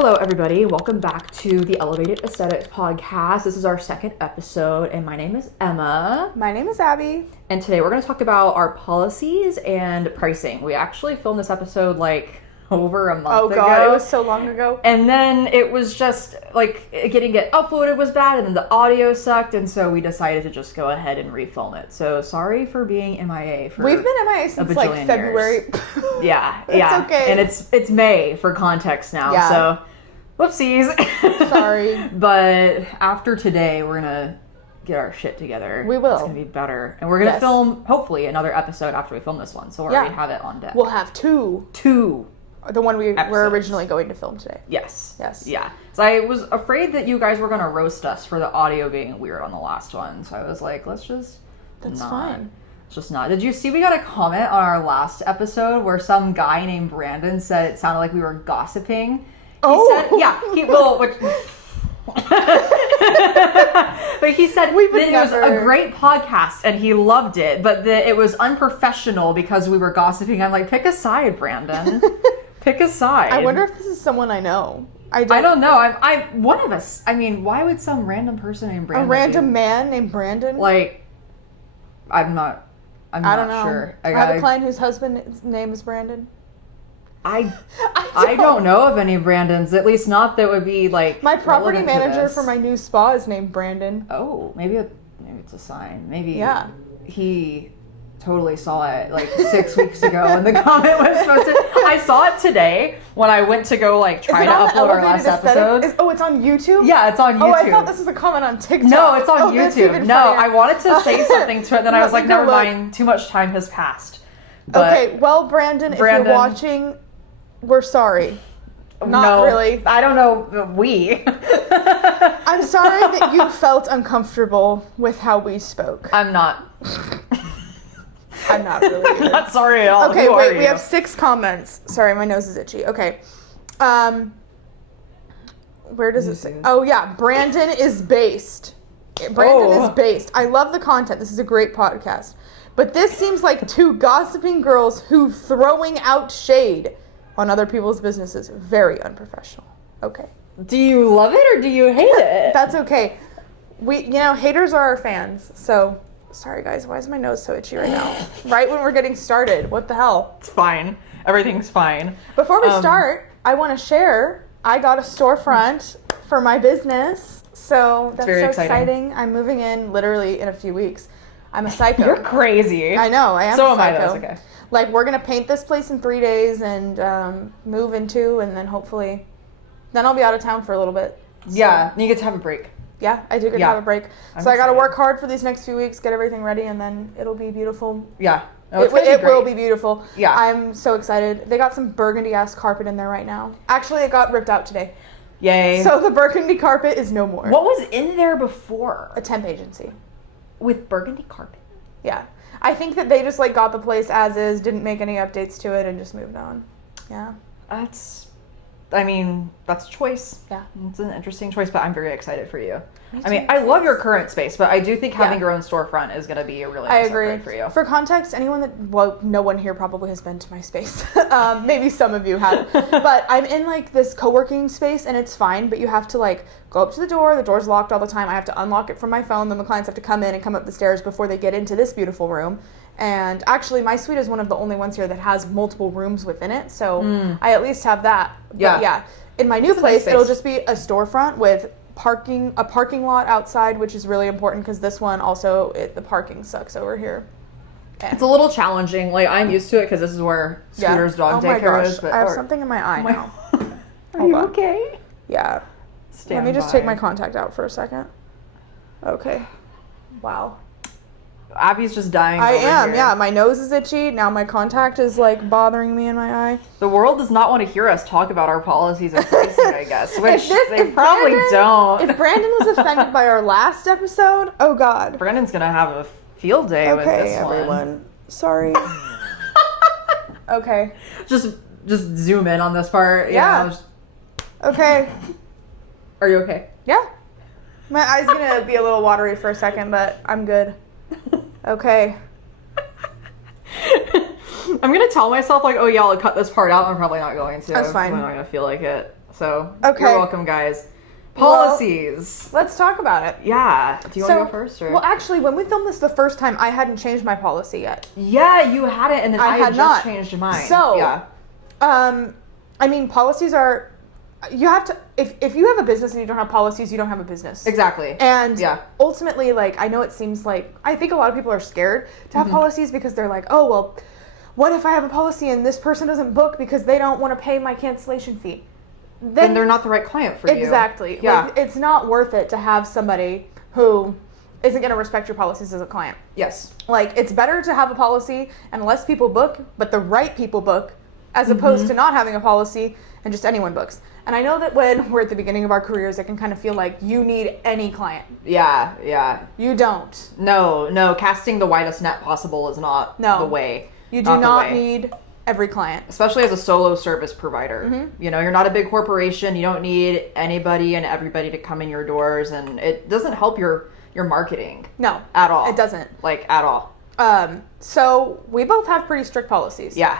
Hello everybody, welcome back to the Elevated Aesthetics podcast. This is our second episode and my name is Emma. My name is Abby. And today we're going to talk about our policies and pricing. We actually filmed this episode like over a month ago. Oh god, it was so long ago. And then it was just like getting it uploaded was bad and then the audio sucked and so we decided to just go ahead and refilm it. So sorry for being MIA for We've been MIA since like February. Yeah, it's okay. And it's May for context now, so whoopsies. Sorry. But after today, we're gonna get our shit together. We will. It's gonna be better. And we're gonna film, hopefully, another episode after we film this one. So we'll already have it on deck. We'll have two. The one we were originally going to film today. Yes. Yes. Yeah. So I was afraid that you guys were gonna roast us for the audio being weird on the last one. So I was like, let's just That's fine. It's just not. Did you see we got a comment on our last episode where some guy named Brandon said it sounded like we were gossiping? But he said that it was a great podcast and he loved it, but that it was unprofessional because we were gossiping. I'm like, pick a side, Brandon. Pick a side. I wonder if this is someone I know. I don't know. I'm one of us. I mean, why would some random person named Brandon? A random man named Brandon? Like, I'm not sure. I have a client whose husband's name is Brandon. I don't know of any Brandons, at least not that would be like my property manager for my new spa is named Brandon. Oh, maybe it's a sign. Maybe he totally saw it like 6 weeks ago and the comment was supposed to. I saw it today when I went to go like try to upload our last episode. It's on YouTube? Yeah, it's on YouTube. Oh, I thought this was a comment on TikTok. No, it's on YouTube. No, I wanted to say something to it, then I was like, never mind, too much time has passed. But okay, well, Brandon, if you're watching, we're sorry. Not really. I don't know. We. I'm sorry that you felt uncomfortable with how we spoke. I'm not. I'm not really. I'm not sorry at all. Okay, Who wait. are We you? have 6 comments. Sorry, my nose is itchy. Okay. Where does it say? Oh yeah, Brandon is based. Brandon is based. I love the content. This is a great podcast. But this seems like 2 gossiping girls who throwing out shade on other people's businesses. Very unprofessional. Okay. Do you love it or do you hate it? That's okay. Haters are our fans. So, sorry guys, why is my nose so itchy right now? Right when we're getting started. What the hell? It's fine. Everything's fine. Before we start, I want to share, I got a storefront for my business. So, that's so exciting. I'm moving in literally in a few weeks. I'm a psycho. You're crazy. I know, I am so a psycho. Am I, that's okay. Like, we're going to paint this place in 3 days and move into, and then hopefully, then I'll be out of town for a little bit. So, yeah, you get to have a break. Yeah, I do get to have a break. So I got to work hard for these next few weeks, get everything ready, and then it'll be beautiful. Yeah. No, it will be beautiful. Yeah. I'm so excited. They got some burgundy-ass carpet in there right now. Actually, it got ripped out today. Yay. So the burgundy carpet is no more. What was in there before? A temp agency. With burgundy carpet? Yeah. I think that they just, like, got the place as is, didn't make any updates to it, and just moved on. Yeah. That's choice. Yeah. It's an interesting choice, but I'm very excited for you. I mean, I love your current space, but I do think having your own storefront is going to be a really nice upgrade for you. For context, no one here probably has been to my space. Maybe some of you have. But I'm in, like, this co-working space, and it's fine, but you have to, like, go up to the door's locked all the time. I have to unlock it from my phone, then the clients have to come in and come up the stairs before they get into this beautiful room. And actually, my suite is one of the only ones here that has multiple rooms within it, so I at least have that. But yeah. In my new place, it'll just be a storefront with a parking lot outside, which is really important because this one also, the parking sucks over here. It's a little challenging. Like, I'm used to it because this is where Scooter's dog daycare is. But I have something in my eye now. Are you okay? Yeah. Let me just take my contact out for a second. Okay. Wow. Abby's just dying. I am, yeah. My nose is itchy. Now my contact is, like, bothering me in my eye. The world does not want to hear us talk about our policies and pricing, I guess. Which they probably don't. If Brandon was offended by our last episode, oh God. Brandon's going to have a field day with this one. Okay, everyone. Sorry. Okay. Just zoom in on this part. Yeah. Okay. Are you okay? Yeah. My eye's going to be a little watery for a second, but I'm good. Okay. I'm going to tell myself, like, oh, yeah, I'll cut this part out. I'm probably not going to. That's fine. I'm not going to feel like it. So okay. You're welcome, guys. Policies. Well, let's talk about it. Yeah. Do you want to go first? Or? Well, actually, when we filmed this the first time, I hadn't changed my policy yet. Yeah, you had it, and then I had just not. changed mine. So, yeah. I mean, policies are, you have to, if you have a business and you don't have policies, you don't have a business. Exactly. And ultimately, like, I know it seems like, I think a lot of people are scared to have policies because they're like, oh, well, what if I have a policy and this person doesn't book because they don't want to pay my cancellation fee? Then they're not the right client for you. Exactly. Yeah. Like, it's not worth it to have somebody who isn't going to respect your policies as a client. Yes. Like, it's better to have a policy and less people book, but the right people book, as opposed to not having a policy and just anyone books. And I know that when we're at the beginning of our careers, it can kind of feel like you need any client. Yeah, yeah. You don't. No. Casting the widest net possible is not the way. You do not need every client. Especially as a solo service provider. You know, you're not a big corporation. You don't need anybody and everybody to come in your doors, and it doesn't help your marketing. No. At all. It doesn't. Like, at all. So we both have pretty strict policies. Yeah.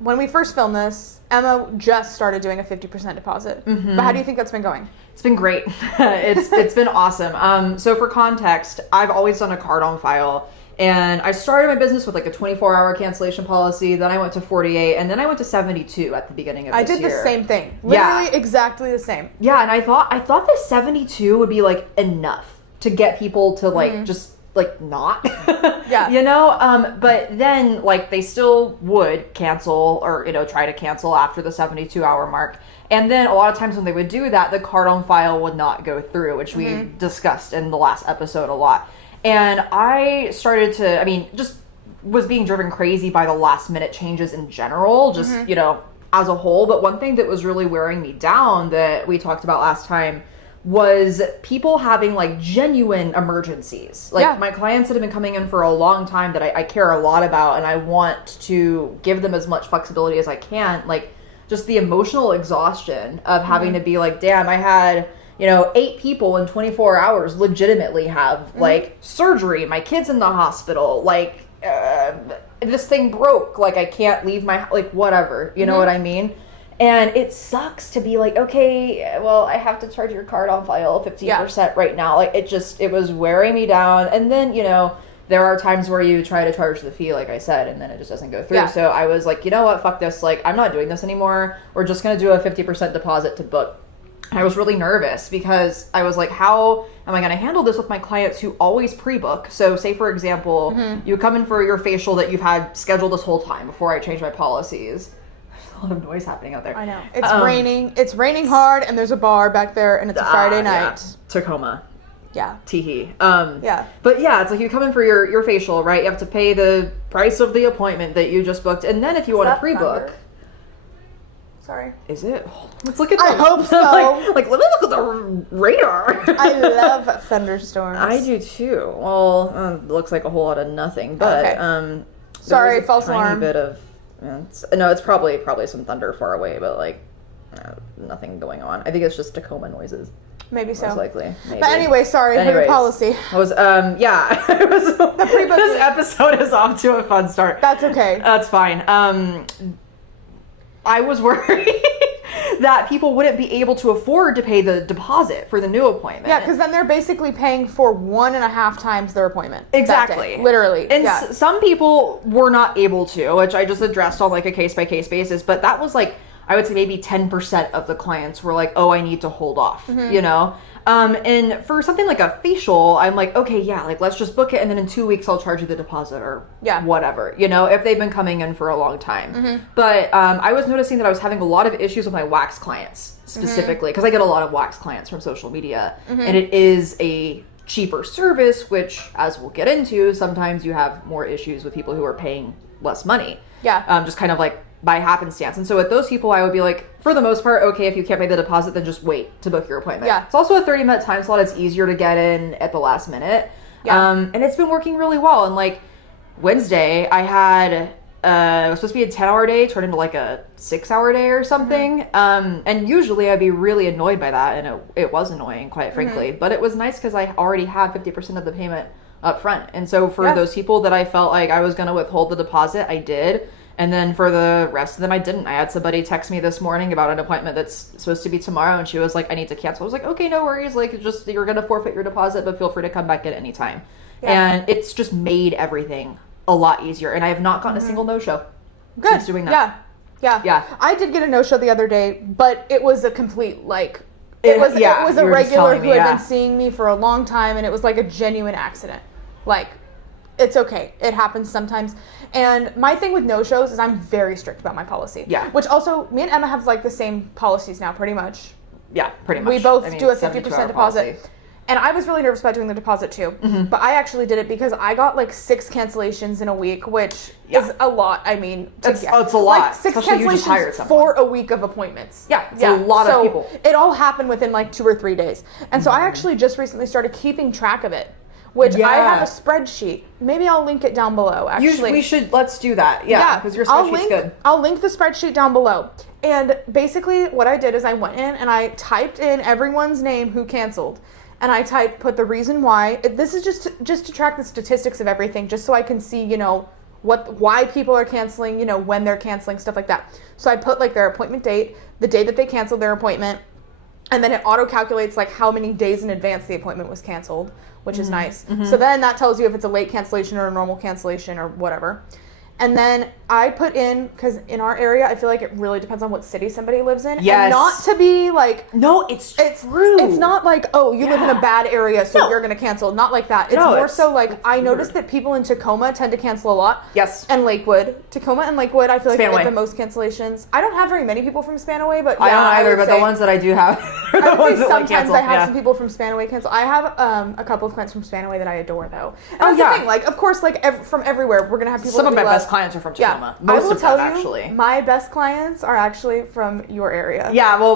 When we first filmed this, Emma just started doing a 50% deposit. But how do you think that's been going? It's been great. It's been awesome. So for context, I've always done a card on file. And I started my business with like a 24-hour cancellation policy. Then I went to 48, and then I went to 72 at the beginning of this year. I did the same thing. Literally exactly the same. Yeah, and I thought the 72 would be like enough to get people to like just like not. Yeah. You know? But then like they still would cancel or, you know, try to cancel after the 72-hour mark. And then a lot of times when they would do that, the card on file would not go through, which we discussed in the last episode a lot. And I started to, just was being driven crazy by the last minute changes in general, just, you know, as a whole. But one thing that was really wearing me down that we talked about last time was people having like genuine emergencies. Like my clients that have been coming in for a long time that I care a lot about, and I want to give them as much flexibility as I can. Like just the emotional exhaustion of having to be like, damn, I had... 8 people in 24 hours legitimately have like surgery. My kid's in the hospital. Like, this thing broke. Like, I can't leave my, like, whatever. You know what I mean? And it sucks to be like, okay, well, I have to charge your card on file 50% right now. Like, it was wearing me down. And then, there are times where you try to charge the fee, like I said, and then it just doesn't go through. Yeah. So I was like, you know what? Fuck this. Like, I'm not doing this anymore. We're just going to do a 50% deposit to book. I was really nervous because I was like, how am I going to handle this with my clients who always pre-book? So say, for example, you come in for your facial that you've had scheduled this whole time before I change my policies. There's a lot of noise happening out there. I know. It's raining. It's raining hard, and there's a bar back there, and it's a Friday night. Yeah. Tacoma. Yeah. Teehee. Yeah. But yeah, it's like you come in for your facial, right? You have to pay the price of the appointment that you just booked. And then if you want to pre-book... Sorry. Is it? Let's look at the... I hope so. like, let me look at the radar. I love thunderstorms. I do too. Well, it looks like a whole lot of nothing, but okay. Sorry, false alarm. Bit of... it's probably some thunder far away, but like nothing going on. I think it's just Tacoma noises. Maybe so. Most likely. Maybe. But anyway, sorry for your policy. It was this episode is off to a fun start. That's okay. That's fine. I was worried that people wouldn't be able to afford to pay the deposit for the new appointment. Yeah, because then they're basically paying for 1.5 times their appointment. Exactly. Literally. And some people were not able to, which I just addressed on like a case-by-case basis. But that was like, I would say maybe 10% of the clients were like, oh, I need to hold off, And for something like a facial, I'm like, okay, yeah, like let's just book it. And then in 2 weeks, I'll charge you the deposit or whatever, if they've been coming in for a long time. But I was noticing that I was having a lot of issues with my wax clients specifically, because I get a lot of wax clients from social media. And it is a cheaper service, which, as we'll get into, sometimes you have more issues with people who are paying less money. Yeah. Just kind of like by happenstance. And so with those people, I would be like, for the most part, okay, if you can't pay the deposit, then just wait to book your appointment. Yeah. It's also a 30-minute time slot. It's easier to get in at the last minute. Yeah. And it's been working really well. And like Wednesday, I had, it was supposed to be a 10-hour day, turned into like a 6-hour day or something. And usually I'd be really annoyed by that. And it was annoying, quite frankly. But it was nice because I already had 50% of the payment up front. And so for those people that I felt like I was going to withhold the deposit, I did. And then for the rest of them, I didn't. I had somebody text me this morning about an appointment that's supposed to be tomorrow, and she was like, I need to cancel. I was like, okay, no worries. Like, just, you're going to forfeit your deposit, but feel free to come back at any time. Yeah. And it's just made everything a lot easier. And I have not gotten a single no-show since doing that. Yeah. I did get a no-show the other day, but it was a complete, like, it was a regular who had been seeing me for a long time, and it was like a genuine accident. Like, it's okay. It happens sometimes. And my thing with no-shows is I'm very strict about my policy. Yeah. Which also, me and Emma have like the same policies now, pretty much. Yeah, pretty much. We both do a 50% deposit. Policy. And I was really nervous about doing the deposit too. But I actually did it because I got like 6 cancellations in a week, which is a lot. I mean, it's a lot. Like 6 cancellations for a week of appointments. Yeah, it's a lot of people. It all happened within like 2 or 3 days. And so I actually just recently started keeping track of it. Which I have a spreadsheet. Maybe I'll link it down below, actually. Let's do that. Yeah, because your spreadsheet's good. I'll link the spreadsheet down below. And basically what I did is I went in and I typed in everyone's name who canceled. And I put the reason why. This is just to track the statistics of everything, just so I can see, why people are canceling, when they're canceling, stuff like that. So I put like their appointment date, the day that they canceled their appointment, and then it auto-calculates like how many days in advance the appointment was canceled, which is nice. So then that tells you if it's a late cancellation or a normal cancellation or whatever. And then I put in, because in our area, I feel like it really depends on what city somebody lives in. Yes. And not to be like... No, it's true. It's not like, oh, you live in a bad area, so you're going to cancel. Not like that. It's more so like, I noticed that people in Tacoma tend to cancel a lot. Yes. And Lakewood. Tacoma and Lakewood, I feel like have the most cancellations. I don't have very many people from Spanaway, but I don't either, but the ones that I do have are the ones that sometimes I have some people from Spanaway cancel. I have a couple of clients from Spanaway that I adore, though. And that's the thing. Like, of course, like from everywhere, we're going to have people Some of my best clients are from Tacoma. Yeah. I will tell you, my best clients are actually from your area. Yeah, well,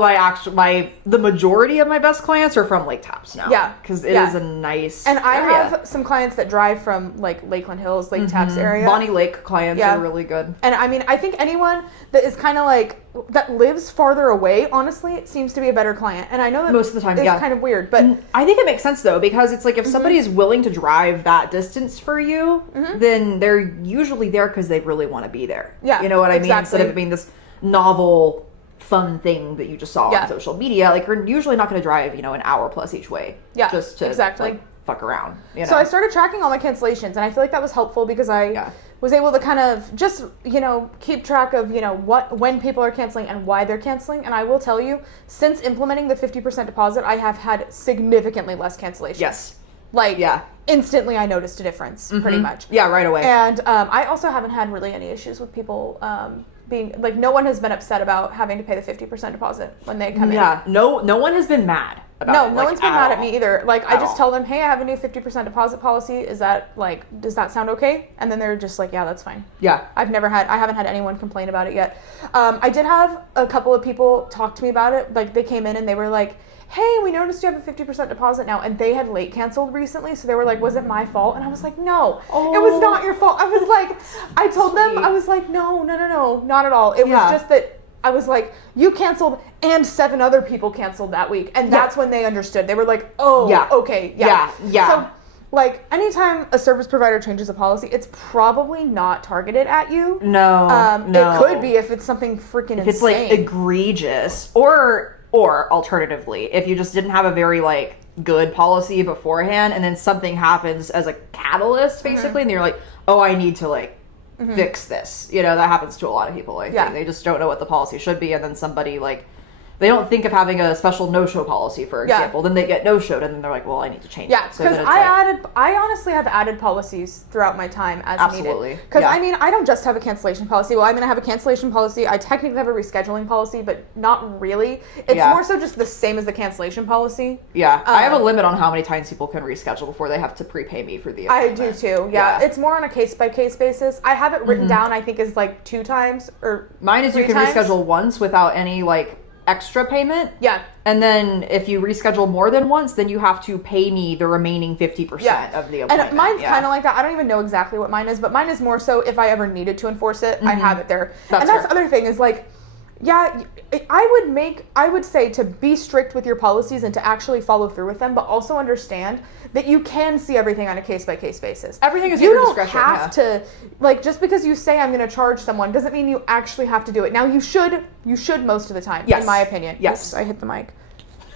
the majority of my best clients are from Lake Taps now. Yeah, because it is a nice and I have some clients that drive from like Lakeland Hills, Lake Taps area. Bonnie Lake clients are really good. And I mean, I think anyone that is kind of like that lives farther away, honestly, it seems to be a better client. And I know that most of the time, it's kind of weird, but I think it makes sense though, because it's like if somebody is willing to drive that distance for you, then they're usually there because they really want to be there. Yeah, you know what I mean? Instead of it being this novel, fun thing that you just saw on social media, like you're usually not going to drive, an hour plus each way. Yeah, just to like fuck around. So I started tracking all my cancellations, and I feel like that was helpful because I was able to kind of just keep track of when people are canceling and why they're canceling. And I will tell you, since implementing the 50% deposit, I have had significantly less cancellations. Yes. Instantly I noticed a difference, pretty much. Yeah, right away. And I also haven't had really any issues with people being, like, no one has been upset about having to pay the 50% deposit when they come in. Yeah, no one has been mad about it. No one's been mad at me either. Like, I just tell them, hey, I have a new 50% deposit policy. Is that, like, does that sound okay? And then they're just like, yeah, that's fine. Yeah. I haven't had anyone complain about it yet. I did have a couple of people talk to me about it. Like, they came in and they were like, hey, we noticed you have a 50% deposit now, and they had late canceled recently, so they were like, was it my fault? And I was like, no, it was not your fault. I was like, I told them, I was like, no, not at all. It was just that I was like, you canceled and 7 other people canceled that week, and that's when they understood. They were like, oh, okay, yeah. So, like, anytime a service provider changes a policy, it's probably not targeted at you. No. It could be if it's something freaking insane. If it's, like, egregious, or alternatively, if you just didn't have a very like good policy beforehand and then something happens as a catalyst basically and you're like, oh, I need to like fix this. That happens to a lot of people, I think. They just don't know what the policy should be, and then somebody like they don't think of having a special no-show policy, for example. Then they get no-showed, and then they're like, well, I need to change it. So because I honestly have added policies throughout my time as needed. Because, I mean, I don't just have a cancellation policy. Well, I mean, I have a cancellation policy. I technically have a rescheduling policy, but not really. It's more so just the same as the cancellation policy. Yeah. I have a limit on how many times people can reschedule before they have to prepay me for the appointment. I do, too. Yeah. It's more on a case-by-case basis. I have it written down, I think, as like 2 times or Mine is 3 you can reschedule once without any, like, extra payment. Yeah. And then if you reschedule more than once, then you have to pay me the remaining 50% of the appointment. And mine's kind of like that. I don't even know exactly what mine is, but mine is more so if I ever needed to enforce it, I have it there. That's the other thing is like, yeah, I would say to be strict with your policies and to actually follow through with them, but also understand that you can see everything on a case-by-case basis. Everything is at your discretion. You don't have to, like, just because you say I'm going to charge someone doesn't mean you actually have to do it. Now, you should most of the time, in my opinion. Yes. Oops, I hit the mic.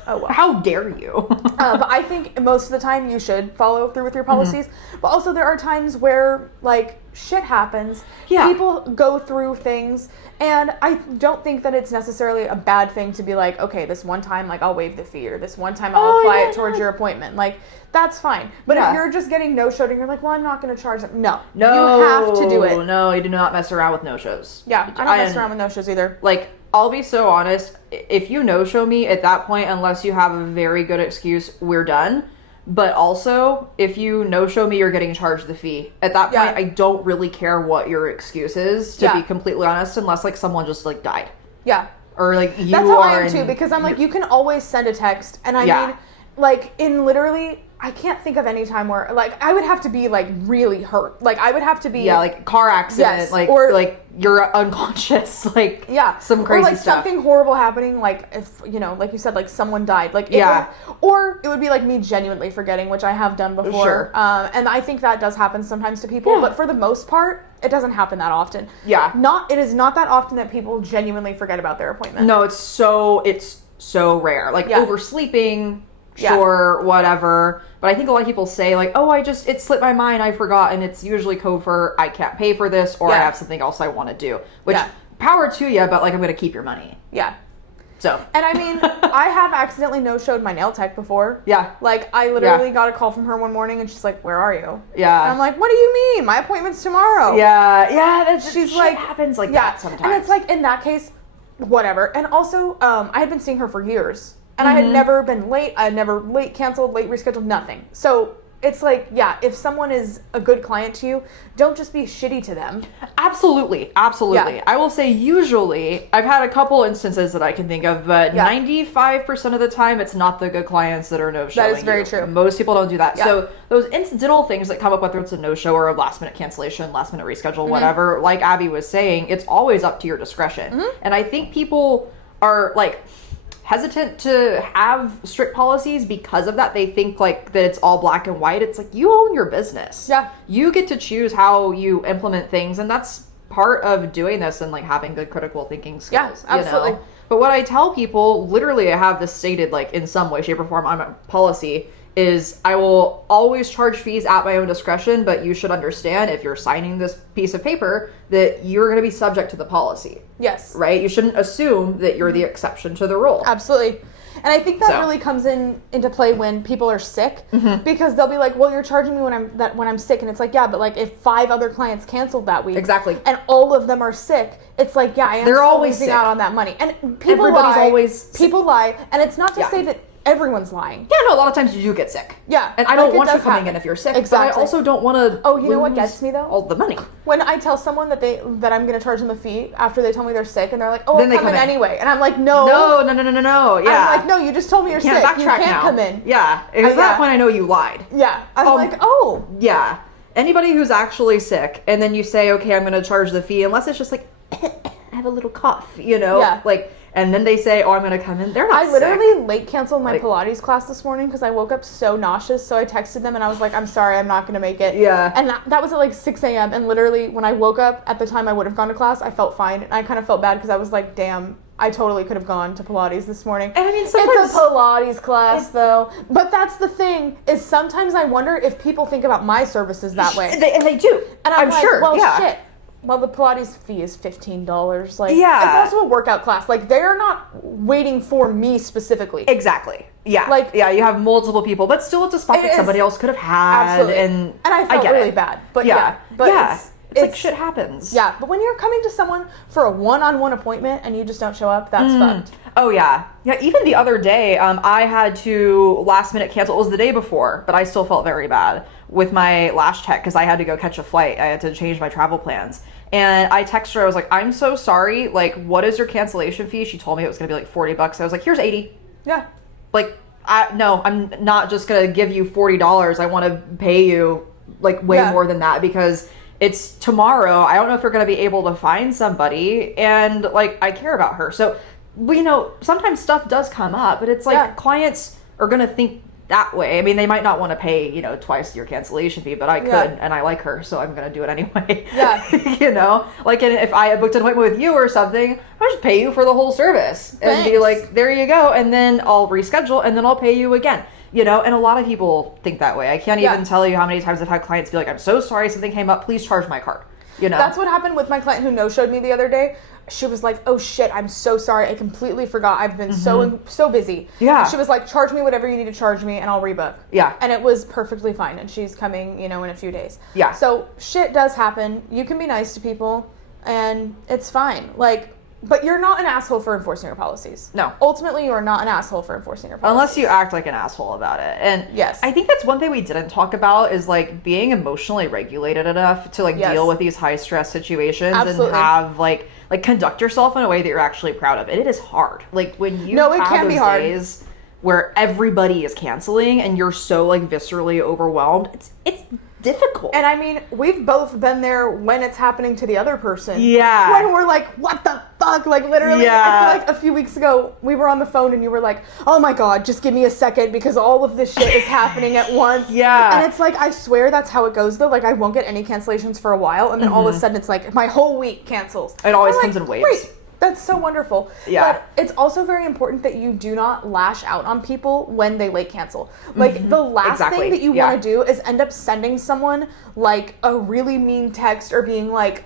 Oh, well. How dare you? But I think most of the time you should follow through with your policies. But also there are times where, like, shit happens. Yeah. People go through things. And I don't think that it's necessarily a bad thing to be like, okay, this one time, like, I'll waive the fee. Or this one time I'll apply it towards your appointment. Like, that's fine. But if you're just getting no-showed and you're like, well, I'm not going to charge them. No. You have to do it. No, you do not mess around with no-shows. Yeah, I don't mess around with no-shows either. Like, I'll be so honest, if you no-show me at that point, unless you have a very good excuse, we're done. But also, if you no-show me, you're getting charged the fee. At that point, I don't really care what your excuse is, to be completely honest, unless, like, someone just, like, died. Yeah. Or, like, you That's how are I am, too, because I'm like, you can always send a text, and I mean, like, in literally... I can't think of any time where, like, I would have to be, like, really hurt. Like, I would have to be... Yeah, like, car accident, like, or, like, you're unconscious, like, some crazy or, like, stuff. something horrible happening, like, if, you know, like you said, like, someone died. Like, or it would be, like, me genuinely forgetting, which I have done before. Sure. And I think that does happen sometimes to people, but for the most part, it doesn't happen that often. Yeah. It is not that often that people genuinely forget about their appointment. No, it's so rare. Like, oversleeping... Sure, whatever. But I think a lot of people say, like, oh, it slipped my mind, I forgot, and it's usually code for I can't pay for this, or I have something else I want to do. Which, power to you, but, like, I'm going to keep your money. Yeah. So. And I mean, I have accidentally no-showed my nail tech before. Yeah. Like, I literally got a call from her one morning, and she's like, where are you? Yeah. And I'm like, what do you mean? My appointment's tomorrow. Yeah. Yeah, she's like, happens like that sometimes. And it's like, in that case, whatever. And also, I had been seeing her for years. And I had never been late. I had never late canceled, late rescheduled, nothing. So it's like, if someone is a good client to you, don't just be shitty to them. Absolutely. Yeah. I will say usually, I've had a couple instances that I can think of, but 95% of the time, it's not the good clients that are no-showing. That is very true. Most people don't do that. Yeah. So those incidental things that come up, whether it's a no-show or a last-minute cancellation, last-minute reschedule, whatever, like Abby was saying, it's always up to your discretion. And I think people are, like... hesitant to have strict policies because of that. They think like that it's all black and white. It's like, you own your business. Yeah. You get to choose how you implement things, and that's part of doing this and like having good critical thinking skills. Yeah, absolutely. You know? But what I tell people, literally I have this stated like in some way, shape, or form on my policy, is I will always charge fees at my own discretion, but you should understand if you're signing this piece of paper that you're going to be subject to the policy. Yes. Right? You shouldn't assume that you're the exception to the rule. Absolutely. And I think that really comes into play when people are sick, because they'll be like, well, you're charging me when I'm sick. And it's like, yeah, but like if 5 other clients canceled that week. Exactly. And all of them are sick, it's like, yeah, I am They're still always losing sick. out on that money. And people Everybody's lie. always sick. People lie. And it's not to say that everyone's lying. Yeah, no, a lot of times you do get sick. Yeah. And I don't want you coming in if you're sick. Exactly. But I also don't want to you know what gets me though? All the money. When I tell someone that I'm going to charge them a fee after they tell me they're sick, and they're like, oh, Then I'll come in anyway. And I'm like, no. No. Yeah. I'm like, no, you just told me you're sick. You can't come in. Yeah. At that point, I know you lied. Yeah. I'm like, oh. Yeah. Anybody who's actually sick, and then you say, okay, I'm going to charge the fee, unless it's just like, I have a little cough, you know? Yeah. Like, and then they say, oh, I'm going to come in. They're not sick. I literally sick. late canceled my Pilates class this morning because I woke up so nauseous. So I texted them and I was like, I'm sorry, I'm not going to make it. Yeah. And that was at like 6 a.m. And literally when I woke up at the time I would have gone to class, I felt fine. And I kind of felt bad because I was like, damn, I totally could have gone to Pilates this morning. And I mean, sometimes... It's a Pilates class though. But that's the thing, is sometimes I wonder if people think about my services that way. And they do. And I'm like, sure. Well, shit. Well, the Pilates fee is $15. Like, yeah. It's also a workout class. Like, they're not waiting for me specifically. Exactly. Yeah. Like, yeah, you have multiple people, but still it's a spot that somebody else could have had. Absolutely. And I felt really bad. But yeah. But it's like shit happens. Yeah. But when you're coming to someone for a one-on-one appointment and you just don't show up, that's fucked. Oh, yeah. Yeah, even the other day, I had to last minute cancel. It was the day before, but I still felt very bad with my lash tech because I had to go catch a flight. I had to change my travel plans. And I texted her, I was like, I'm so sorry. Like, what is your cancellation fee? She told me it was going to be like $40. I was like, here's 80. Yeah. Like, no, I'm not just going to give you $40. I want to pay you like way more than that because it's tomorrow. I don't know if you're going to be able to find somebody, and like I care about her. So, you know, sometimes stuff does come up, but it's like clients are going to think that way. I mean, they might not want to pay, you know, twice your cancellation fee, but I could, and I like her, so I'm going to do it anyway. Yeah. You know, like if I booked an appointment with you or something, I'll just pay you for the whole service and be like, there you go. And then I'll reschedule and then I'll pay you again. You know, and a lot of people think that way. I can't even tell you how many times I've had clients be like, I'm so sorry something came up, please charge my card. You know? That's what happened with my client who no-showed me the other day. She was like, oh shit, I'm so sorry. I completely forgot. I've been so busy. Yeah. And she was like, charge me whatever you need to charge me and I'll rebook. Yeah. And it was perfectly fine. And she's coming, you know, in a few days. Yeah. So shit does happen. You can be nice to people and it's fine. Like, but you're not an asshole for enforcing your policies. No. Ultimately, you are not an asshole for enforcing your policies. Unless you act like an asshole about it. And yes. I think that's one thing we didn't talk about is like being emotionally regulated enough to like deal with these high stress situations and have like conduct yourself in a way that you're actually proud of. And it is hard. Like when you have those days where everybody is canceling and you're so like viscerally overwhelmed, it's difficult. And I mean, we've both been there when it's happening to the other person. Yeah. When we're like, what the fuck? Like literally, I feel like a few weeks ago, we were on the phone and you were like, oh my God, just give me a second because all of this shit is happening at once. Yeah. And it's like, I swear that's how it goes though. Like I won't get any cancellations for a while and then all of a sudden it's like my whole week cancels. It always comes in waves. Great. That's so wonderful. Yeah. But it's also very important that you do not lash out on people when they late cancel. Like the last thing that you want to do is end up sending someone like a really mean text or being like,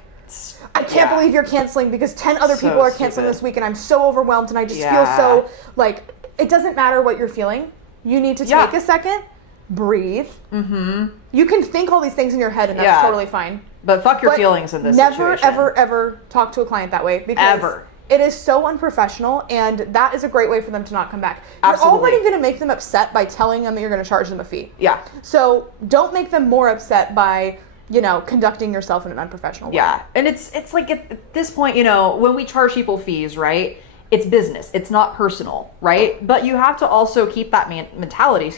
I can't believe you're canceling because 10 other people are canceling this week and I'm so overwhelmed and I just feel so like, it doesn't matter what you're feeling. You need to take a second, breathe. You can think all these things in your head and that's totally fine. But fuck your feelings in this never, situation. Never, ever talk to a client that way because it is so unprofessional and that is a great way for them to not come back. You're already going to make them upset by telling them that you're going to charge them a fee. Yeah. So don't make them more upset by, you know, conducting yourself in an unprofessional way. Yeah. And it's like at this point, you know, when we charge people fees, right? It's business. It's not personal, right? But you have to also keep that mentality,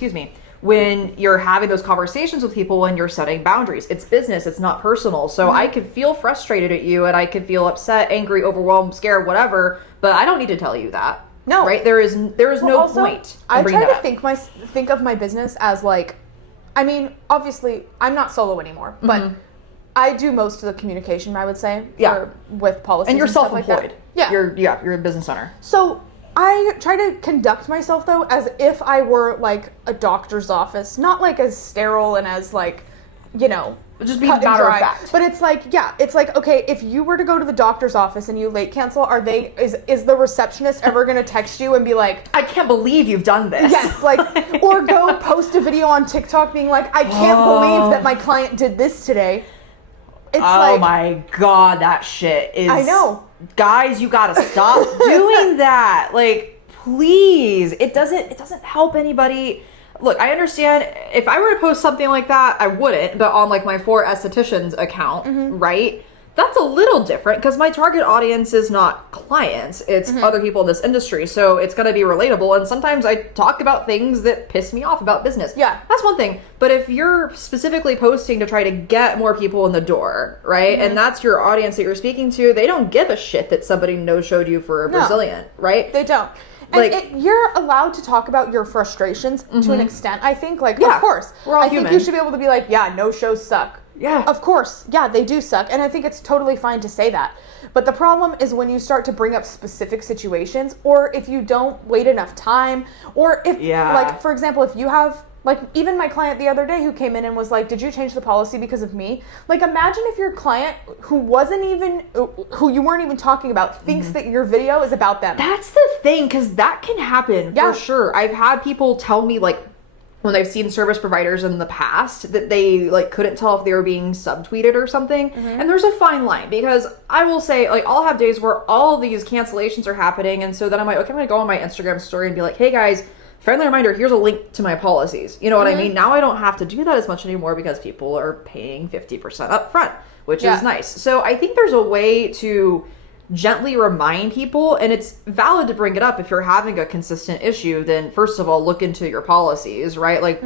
when you're having those conversations with people and you're setting boundaries. It's business, it's not personal. So I could feel frustrated at you and I could feel upset, angry, overwhelmed, scared, whatever, but I don't need to tell you that. No. Right? There is no point. I try to think of my business as like, I mean, obviously I'm not solo anymore, but I do most of the communication, I would say, with policies. And you're Like self-employed. You're a business owner. So I try to conduct myself though as if I were like a doctor's office, not like as sterile and as like, you know, just be matter of fact. But it's like, it's like, okay, if you were to go to the doctor's office and you late cancel, is the receptionist ever going to text you and be like, I can't believe you've done this? Yes, like, or go post a video on TikTok being like, I can't believe that my client did this today. It's like, oh my God, that shit is. I know. Guys, you gotta stop doing that. Like, please. It doesn't help anybody. Look, I understand if I were to post something like that, I wouldn't, but on like my 4 estheticians account, right? That's a little different because my target audience is not clients. It's other people in this industry. So it's going to be relatable. And sometimes I talk about things that piss me off about business. Yeah. That's one thing. But if you're specifically posting to try to get more people in the door, right? And that's your audience that you're speaking to, they don't give a shit that somebody no-showed you for a Brazilian, right? They don't. And you're allowed to talk about your frustrations to an extent, I think. Like, of course. We're all human. I think you should be able to be like, yeah, no shows suck. Yeah. Of course. Yeah, they do suck. And I think it's totally fine to say that. But the problem is when you start to bring up specific situations or if you don't wait enough time or if, like, for example, if you have, like, even my client the other day who came in and was like, did you change the policy because of me? Like, imagine if your client who you weren't even talking about thinks that your video is about them. That's the thing, because that can happen for sure. I've had people tell me, like, when I've seen service providers in the past that they like couldn't tell if they were being subtweeted or something. And there's a fine line because I will say like I'll have days where all these cancellations are happening and so then I'm like, okay, I'm gonna go on my Instagram story and be like, hey guys, friendly reminder, here's a link to my policies. You know what I mean? Now I don't have to do that as much anymore because people are paying 50% up front, which is nice. So I think there's a way to gently remind people, and it's valid to bring it up if you're having a consistent issue, then first of all, look into your policies, right? Like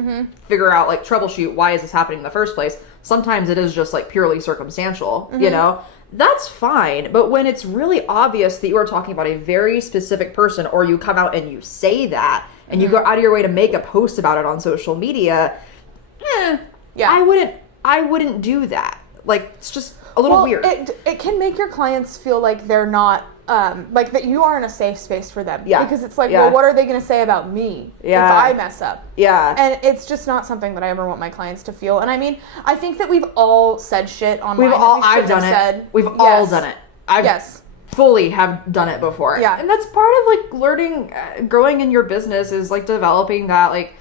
figure out, like troubleshoot, why is this happening in the first place? Sometimes it is just like purely circumstantial, you know? That's fine. But when it's really obvious that you are talking about a very specific person, or you come out and you say that, and you go out of your way to make a post about it on social media, I wouldn't do that. Like, it's just a little weird. It can make your clients feel like they're not, like that you are in a safe space for them. Yeah. Because it's like, well, what are they going to say about me if I mess up? Yeah. And it's just not something that I ever want my clients to feel. And I mean, I think that we've all said shit online. I've done it. We've all done it. I've fully have done it before. Yeah. And that's part of like learning, growing in your business is like developing that, like,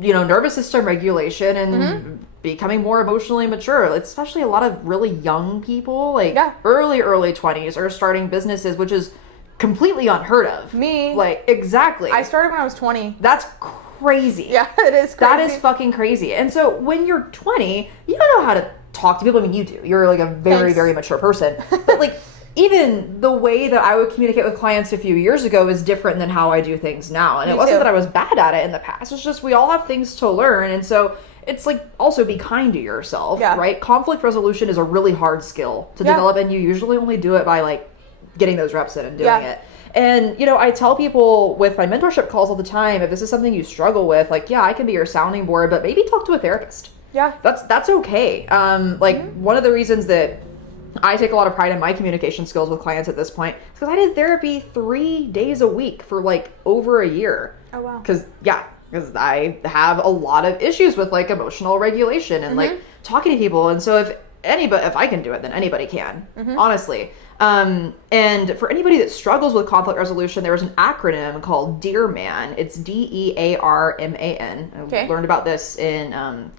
you know, nervous system regulation and becoming more emotionally mature. Especially a lot of really young people, like early 20s, are starting businesses, which is completely unheard of. Me. Like, exactly. I started when I was 20. That's crazy. Yeah, it is crazy. That is fucking crazy. And so when you're 20, you don't know how to talk to people. I mean, you do. You're like a very, very mature person. But like, even the way that I would communicate with clients a few years ago is different than how I do things now. And it wasn't that I was bad at it in the past. It's just we all have things to learn. And so it's like, also be kind to yourself, right? Conflict resolution is a really hard skill to develop, and you usually only do it by like getting those reps in and doing it. And, you know, I tell people with my mentorship calls all the time, if this is something you struggle with, like, I can be your sounding board, but maybe talk to a therapist. Yeah. That's okay. One of the reasons that I take a lot of pride in my communication skills with clients at this point is because I did therapy 3 days a week for like over a year. Oh, wow. Because I have a lot of issues with like emotional regulation and like talking to people. And so if I can do it, then anybody can, honestly. And for anybody that struggles with conflict resolution, there was an acronym called DEARMAN. It's DEARMAN. I learned about this in,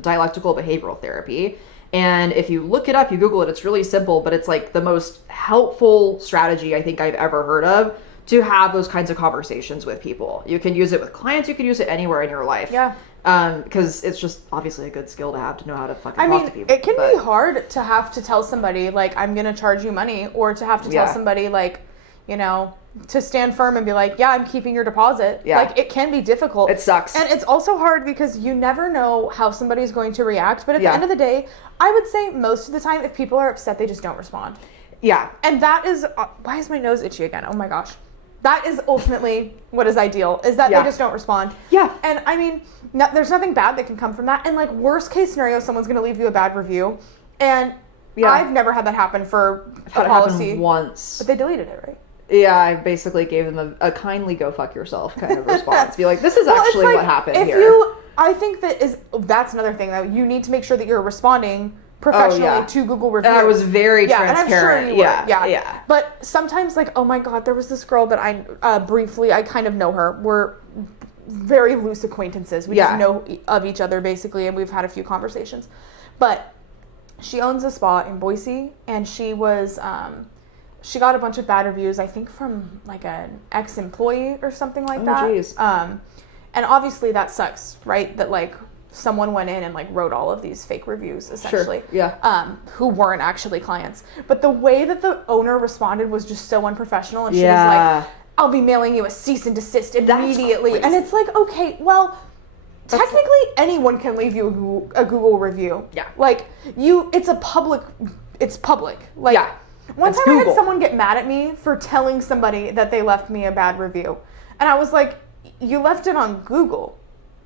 dialectical behavioral therapy. And if you look it up, you Google it, it's really simple, but it's like the most helpful strategy I think I've ever heard of to have those kinds of conversations with people. You can use it with clients, you can use it anywhere in your life. Yeah. Because it's just obviously a good skill to have to know how to fucking talk to people. It can be hard to have to tell somebody, like, I'm going to charge you money, or to have to tell somebody, like, you know, to stand firm and be like, I'm keeping your deposit. Yeah. Like, it can be difficult. It sucks. And it's also hard because you never know how somebody's going to react. But at the end of the day, I would say most of the time, if people are upset, they just don't respond. Yeah. And that is, why is my nose itchy again? Oh my gosh. That is ultimately what is ideal, is that they just don't respond. Yeah. And I mean, there's nothing bad that can come from that. And like, worst case scenario, someone's going to leave you a bad review. And I've never had that happen for a policy. Happened once. But they deleted it, right? Yeah, I basically gave them a kindly go fuck yourself kind of response. Be like, this is actually what happened here. I think that's another thing though. You need to make sure that you're responding professionally to Google reviews. And I was very transparent. And I'm sure you were. Yeah. But sometimes, like, oh my God, there was this girl that I briefly, I kind of know her. We're very loose acquaintances. We just know of each other basically, and we've had a few conversations. But she owns a spa in Boise, and she was, she got a bunch of bad reviews, I think from like an ex-employee or something like that. Geez. And obviously that sucks, right? That like someone went in and like wrote all of these fake reviews essentially. Sure. Yeah. Who weren't actually clients. But the way that the owner responded was just so unprofessional, and she was like, I'll be mailing you a cease and desist immediately. And it's like, okay, well, technically anyone can leave you a Google review. Yeah. Like it's public. Like, one time I had someone get mad at me for telling somebody that they left me a bad review. And I was like, you left it on Google.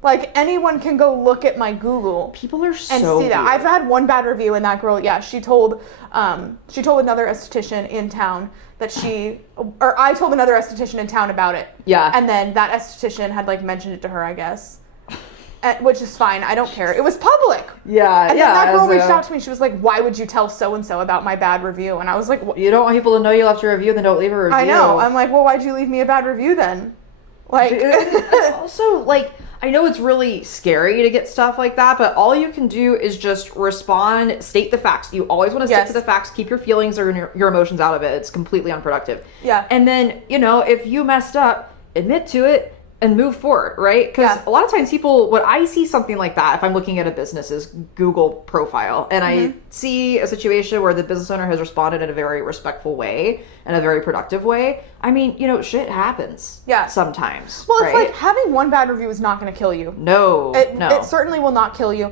Like, anyone can go look at my Google. People are so and see that. weird. I've had one bad review, and that girl, she told another esthetician in town that I told another esthetician in town about it. Yeah. And then that esthetician had like mentioned it to her, I guess. Which is fine. I don't care. It was public. Yeah. And then that girl reached out to me. She was like, why would you tell so-and-so about my bad review? And I was like, you don't want people to know you left a review, then don't leave a review. I know. I'm like, well, why'd you leave me a bad review then? Like, it's also like, I know it's really scary to get stuff like that, but all you can do is just respond, state the facts. You always want to stick to the facts, keep your feelings or your emotions out of it. It's completely unproductive. Yeah. And then, if you messed up, admit to it, and move forward, right? Because a lot of times people, when I see something like that, if I'm looking at a business's Google profile and I see a situation where the business owner has responded in a very respectful way and a very productive way, I mean, shit happens. Yeah. Sometimes. Well, it's like having one bad review is not going to kill you. No. It certainly will not kill you.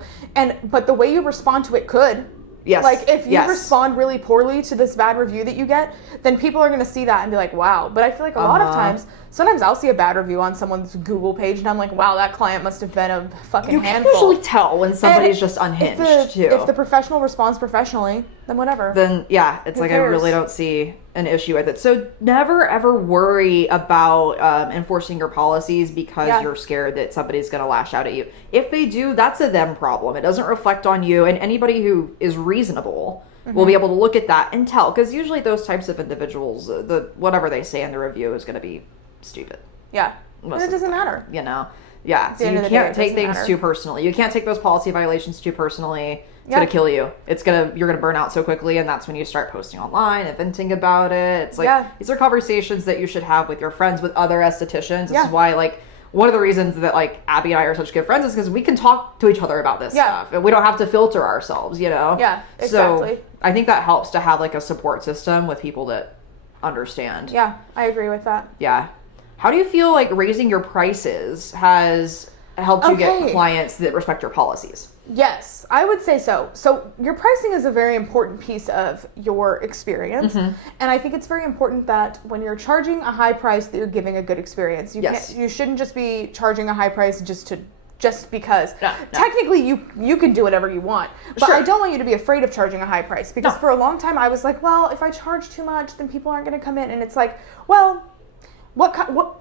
But the way you respond to it could. Yes. Like, if you respond really poorly to this bad review that you get, then people are going to see that and be like, wow. But I feel like a lot of times, sometimes I'll see a bad review on someone's Google page and I'm like, wow, that client must have been a fucking handful. You can usually tell when somebody's just unhinged, too. If the professional responds professionally, then whatever. Then, yeah, it's like, I really don't see an issue with it. So never, ever worry about enforcing your policies because you're scared that somebody's going to lash out at you. If they do, that's a them problem. It doesn't reflect on you. And anybody who is reasonable will be able to look at that and tell. Because usually those types of individuals, whatever they say in the review is going to be stupid. Yeah. It doesn't matter. Yeah. So you can't take things too personally. You can't take those policy violations too personally. It's going to kill you. You're going to burn out so quickly, and that's when you start posting online and venting about it. It's like, these are conversations that you should have with your friends, with other estheticians. This is why, like, one of the reasons that, like, Abby and I are such good friends is because we can talk to each other about this stuff. And we don't have to filter ourselves, Yeah, exactly. So I think that helps to have, like, a support system with people that understand. Yeah, I agree with that. Yeah. How do you feel like raising your prices has helped you get clients that respect your policies? Yes, I would say so. So your pricing is a very important piece of your experience. And I think it's very important that when you're charging a high price that you're giving a good experience. You shouldn't just be charging a high price just because. No. Technically you can do whatever you want. But I don't want you to be afraid of charging a high price because for a long time I was like, well, if I charge too much, then people aren't going to come in. And it's like, well,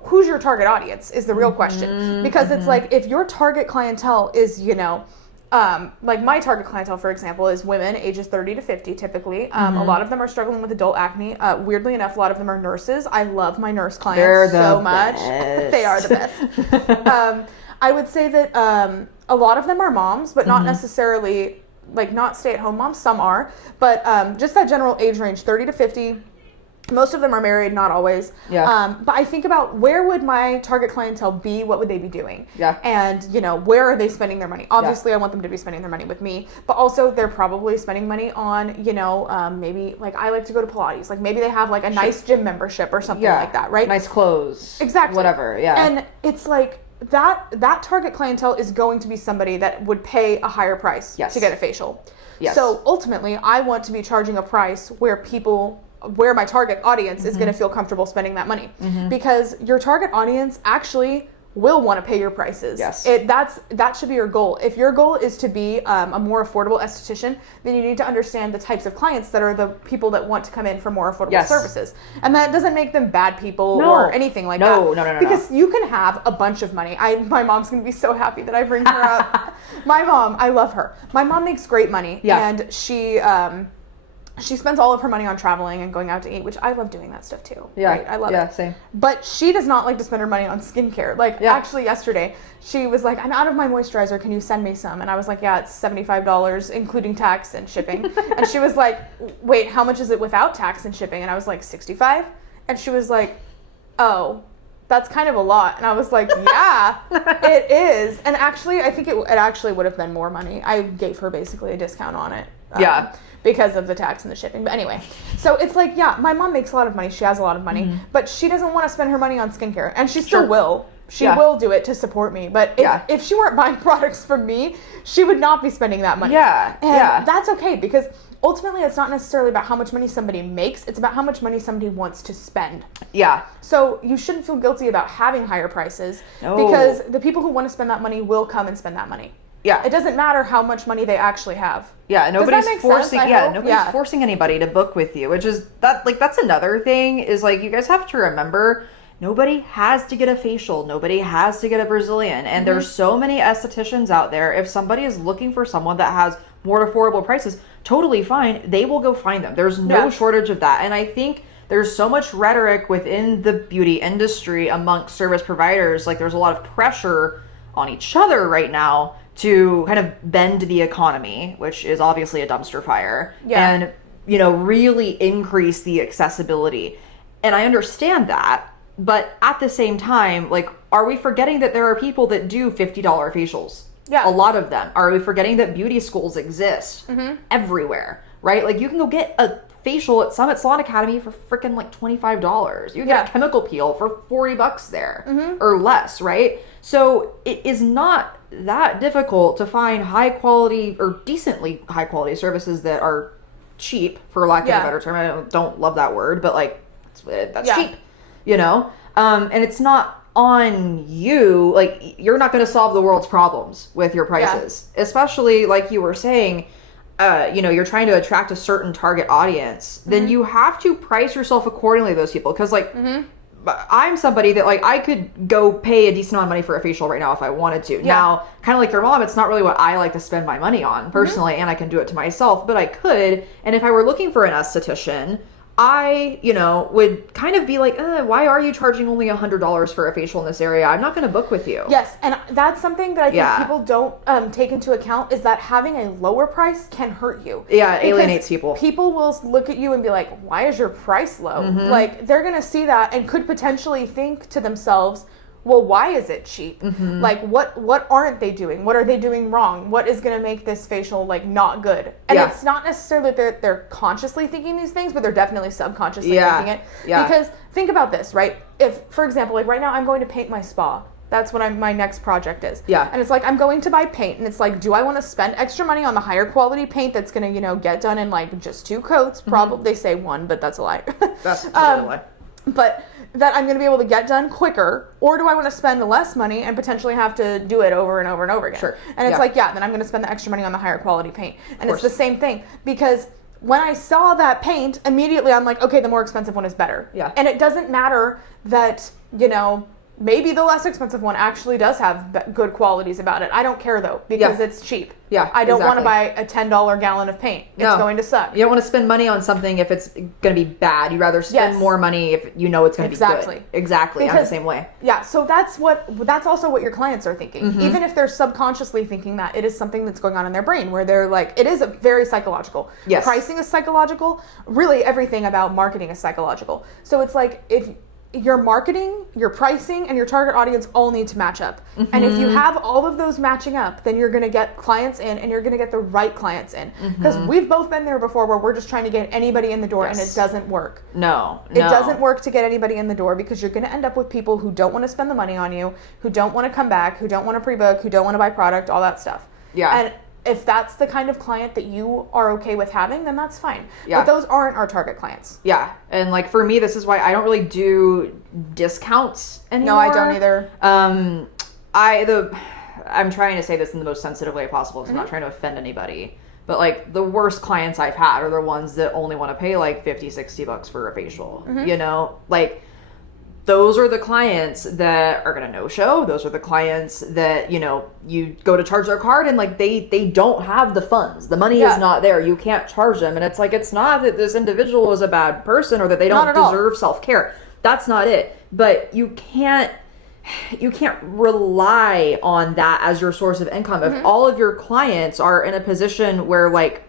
who's your target audience is the real question. Because it's like, if your target clientele is, like my target clientele, for example, is women ages 30 to 50 typically. A lot of them are struggling with adult acne. Weirdly enough, a lot of them are nurses. I love my nurse clients so much. They are the best. I would say that a lot of them are moms, but not necessarily, like, not stay-at-home moms. Some are. But just that general age range, 30 to 50. Most of them are married, not always. Yeah. But I think about, where would my target clientele be? What would they be doing? Yeah. And, where are they spending their money? Obviously, I want them to be spending their money with me. But also, they're probably spending money on, maybe, like, I like to go to Pilates. Like, maybe they have, like, a nice gym membership or something like that, right? Nice clothes. Exactly. Whatever, yeah. And it's like, that target clientele is going to be somebody that would pay a higher price to get a facial. Yes. So, ultimately, I want to be charging a price where my target audience is going to feel comfortable spending that money. Because your target audience actually will want to pay your prices. Yes. That should be your goal. If your goal is to be a more affordable esthetician, then you need to understand the types of clients that are the people that want to come in for more affordable services. And that doesn't make them bad people or anything like that. No. Because you can have a bunch of money. My mom's going to be so happy that I bring her up. My mom, I love her. My mom makes great money. Yeah. And she spends all of her money on traveling and going out to eat, which I love doing that stuff too. Yeah. Right? I love it. Yeah, same. But she does not like to spend her money on skincare. Like, actually yesterday, she was like, I'm out of my moisturizer. Can you send me some? And I was like, yeah, it's $75, including tax and shipping. And she was like, wait, how much is it without tax and shipping? And I was like, $65. And she was like, oh, that's kind of a lot. And I was like, yeah, it is. And actually, I think it actually would have been more money. I gave her basically a discount on it. Because of the tax and the shipping. But anyway, so it's like, yeah, my mom makes a lot of money. She has a lot of money, but she doesn't want to spend her money on skincare. And she still will. She will do it to support me. But if she weren't buying products from me, she would not be spending that money. And that's okay, because ultimately it's not necessarily about how much money somebody makes. It's about how much money somebody wants to spend. Yeah. So you shouldn't feel guilty about having higher prices because the people who want to spend that money will come and spend that money. Yeah. It doesn't matter how much money they actually have. Yeah, nobody's forcing anybody to book with you, which is that's another thing is, like, you guys have to remember, nobody has to get a facial, nobody has to get a Brazilian, and there's so many estheticians out there. If somebody is looking for someone that has more affordable prices, totally fine, they will go find them. There's no shortage of that. And I think there's so much rhetoric within the beauty industry amongst service providers, like, there's a lot of pressure on each other right now to kind of bend the economy, which is obviously a dumpster fire, and, really increase the accessibility. And I understand that, but at the same time, like, Are we forgetting that there are people that do $50 facials? Yeah. A lot of them. Are we forgetting that beauty schools exist everywhere, right? Like, you can go get a facial at Summit Salon Academy for freaking like $25. You can get a chemical peel for $40 there or less, right? So it is not that difficult to find high quality or decently high quality services that are cheap, for lack of a better term. I don't love that word, but like that's cheap, you know? And it's not on you. Like, you're not going to solve the world's problems with your prices, especially like you were saying. You know, you're trying to attract a certain target audience, then you have to price yourself accordingly to those people. Because, like, I'm somebody that, like, I could go pay a decent amount of money for a facial right now if I wanted to. Now, kind of like your mom, it's not really what I like to spend my money on personally, and I can do it to myself, but I could. And if I were looking for an esthetician, I, you know, would kind of be like, why are you charging only $100 for a facial in this area? I'm not going to book with you. Yes, and that's something that I think people don't take into account, is that having a lower price can hurt you. Yeah, it alienates people. People will look at you and be like, why is your price low? Like, they're going to see that and could potentially think to themselves, well, why is it cheap? Like, what aren't they doing? What are they doing wrong? What is going to make this facial, like, not good? And it's not necessarily that they're consciously thinking these things, but they're definitely subconsciously thinking it. Because think about this, right? If, for example, like right now I'm going to paint my spa. That's what my next project is. And it's like, I'm going to buy paint, and it's like, do I want to spend extra money on the higher quality paint that's going to, you know, get done in like just 2 coats? Probably, they say 1, but that's a lie. That's totally a lie. But that I'm going to be able to get done quicker, or do I want to spend less money and potentially have to do it over and over and over again? Sure. And it's like, then I'm going to spend the extra money on the higher quality paint. And it's the same thing, because when I saw that paint, immediately I'm like, okay, the more expensive one is better. And it doesn't matter that, you know, maybe the less expensive one actually does have good qualities about it. I don't care, though, because it's cheap. I don't want to buy a $10 gallon of paint. It's going to suck. You don't want to spend money on something if it's going to be bad. You'd rather spend more money if you know it's going to be good. Exactly. I'm the same way. Yeah, so that's also what your clients are thinking. Even if they're subconsciously thinking that, it is something that's going on in their brain, where they're like, it is very psychological. Pricing is psychological. Really, everything about marketing is psychological. So it's like, if your marketing, your pricing, and your target audience all need to match up. And if you have all of those matching up, then you're going to get clients in, and you're going to get the right clients in. Because we've both been there before, where we're just trying to get anybody in the door, and it doesn't work. It doesn't work to get anybody in the door, because you're going to end up with people who don't want to spend the money on you, who don't want to come back, who don't want to pre-book, who don't want to buy product, all that stuff. And if that's the kind of client that you are okay with having, then that's fine. But those aren't our target clients. And like, for me, this is why I don't really do discounts anymore. No, I don't either. I'm trying to say this in the most sensitive way possible, because I'm not trying to offend anybody. But like, the worst clients I've had are the ones that only want to pay like $50-$60 for a facial. You know, like, those are the clients that are going to no-show. Those are the clients that, you know, you go to charge their card, and like, they don't have the funds. The money is not there. You can't charge them. And it's like, it's not that this individual is a bad person or that they don't deserve self-care. That's not it. But you can't rely on that as your source of income. If all of your clients are in a position where like,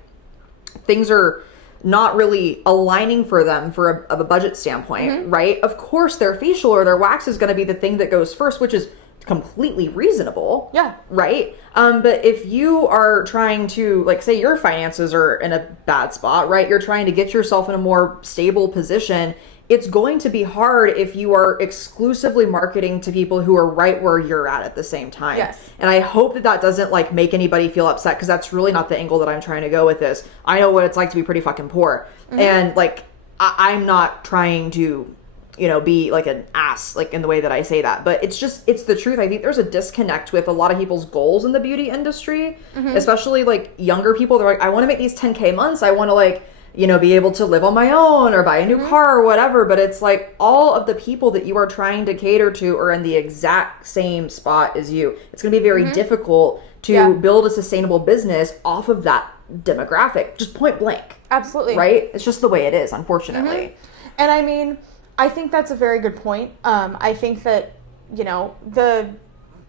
things are not really aligning for them for a budget standpoint, right? Of course, their facial or their wax is going to be the thing that goes first, which is completely reasonable. Right? But if you are trying to, like, say your finances are in a bad spot, right? You're trying to get yourself in a more stable position. It's going to be hard if you are exclusively marketing to people who are right where you're at the same time. And I hope that doesn't like make anybody feel upset, because that's really not the angle that I'm trying to go with this. I know what it's like to be pretty fucking poor. And like, I'm not trying to, you know, be like an ass, like in the way that I say that, but it's the truth. I think there's a disconnect with a lot of people's goals in the beauty industry, especially like younger people. They're like, I want to make these 10K months. I want to like, you know, be able to live on my own or buy a new car or whatever. But it's like, all of the people that you are trying to cater to are in the exact same spot as you. It's going to be very difficult to build a sustainable business off of that demographic, just point blank. Absolutely. Right? It's just the way it is, unfortunately. And I mean, I think that's a very good point. I think that, you know, the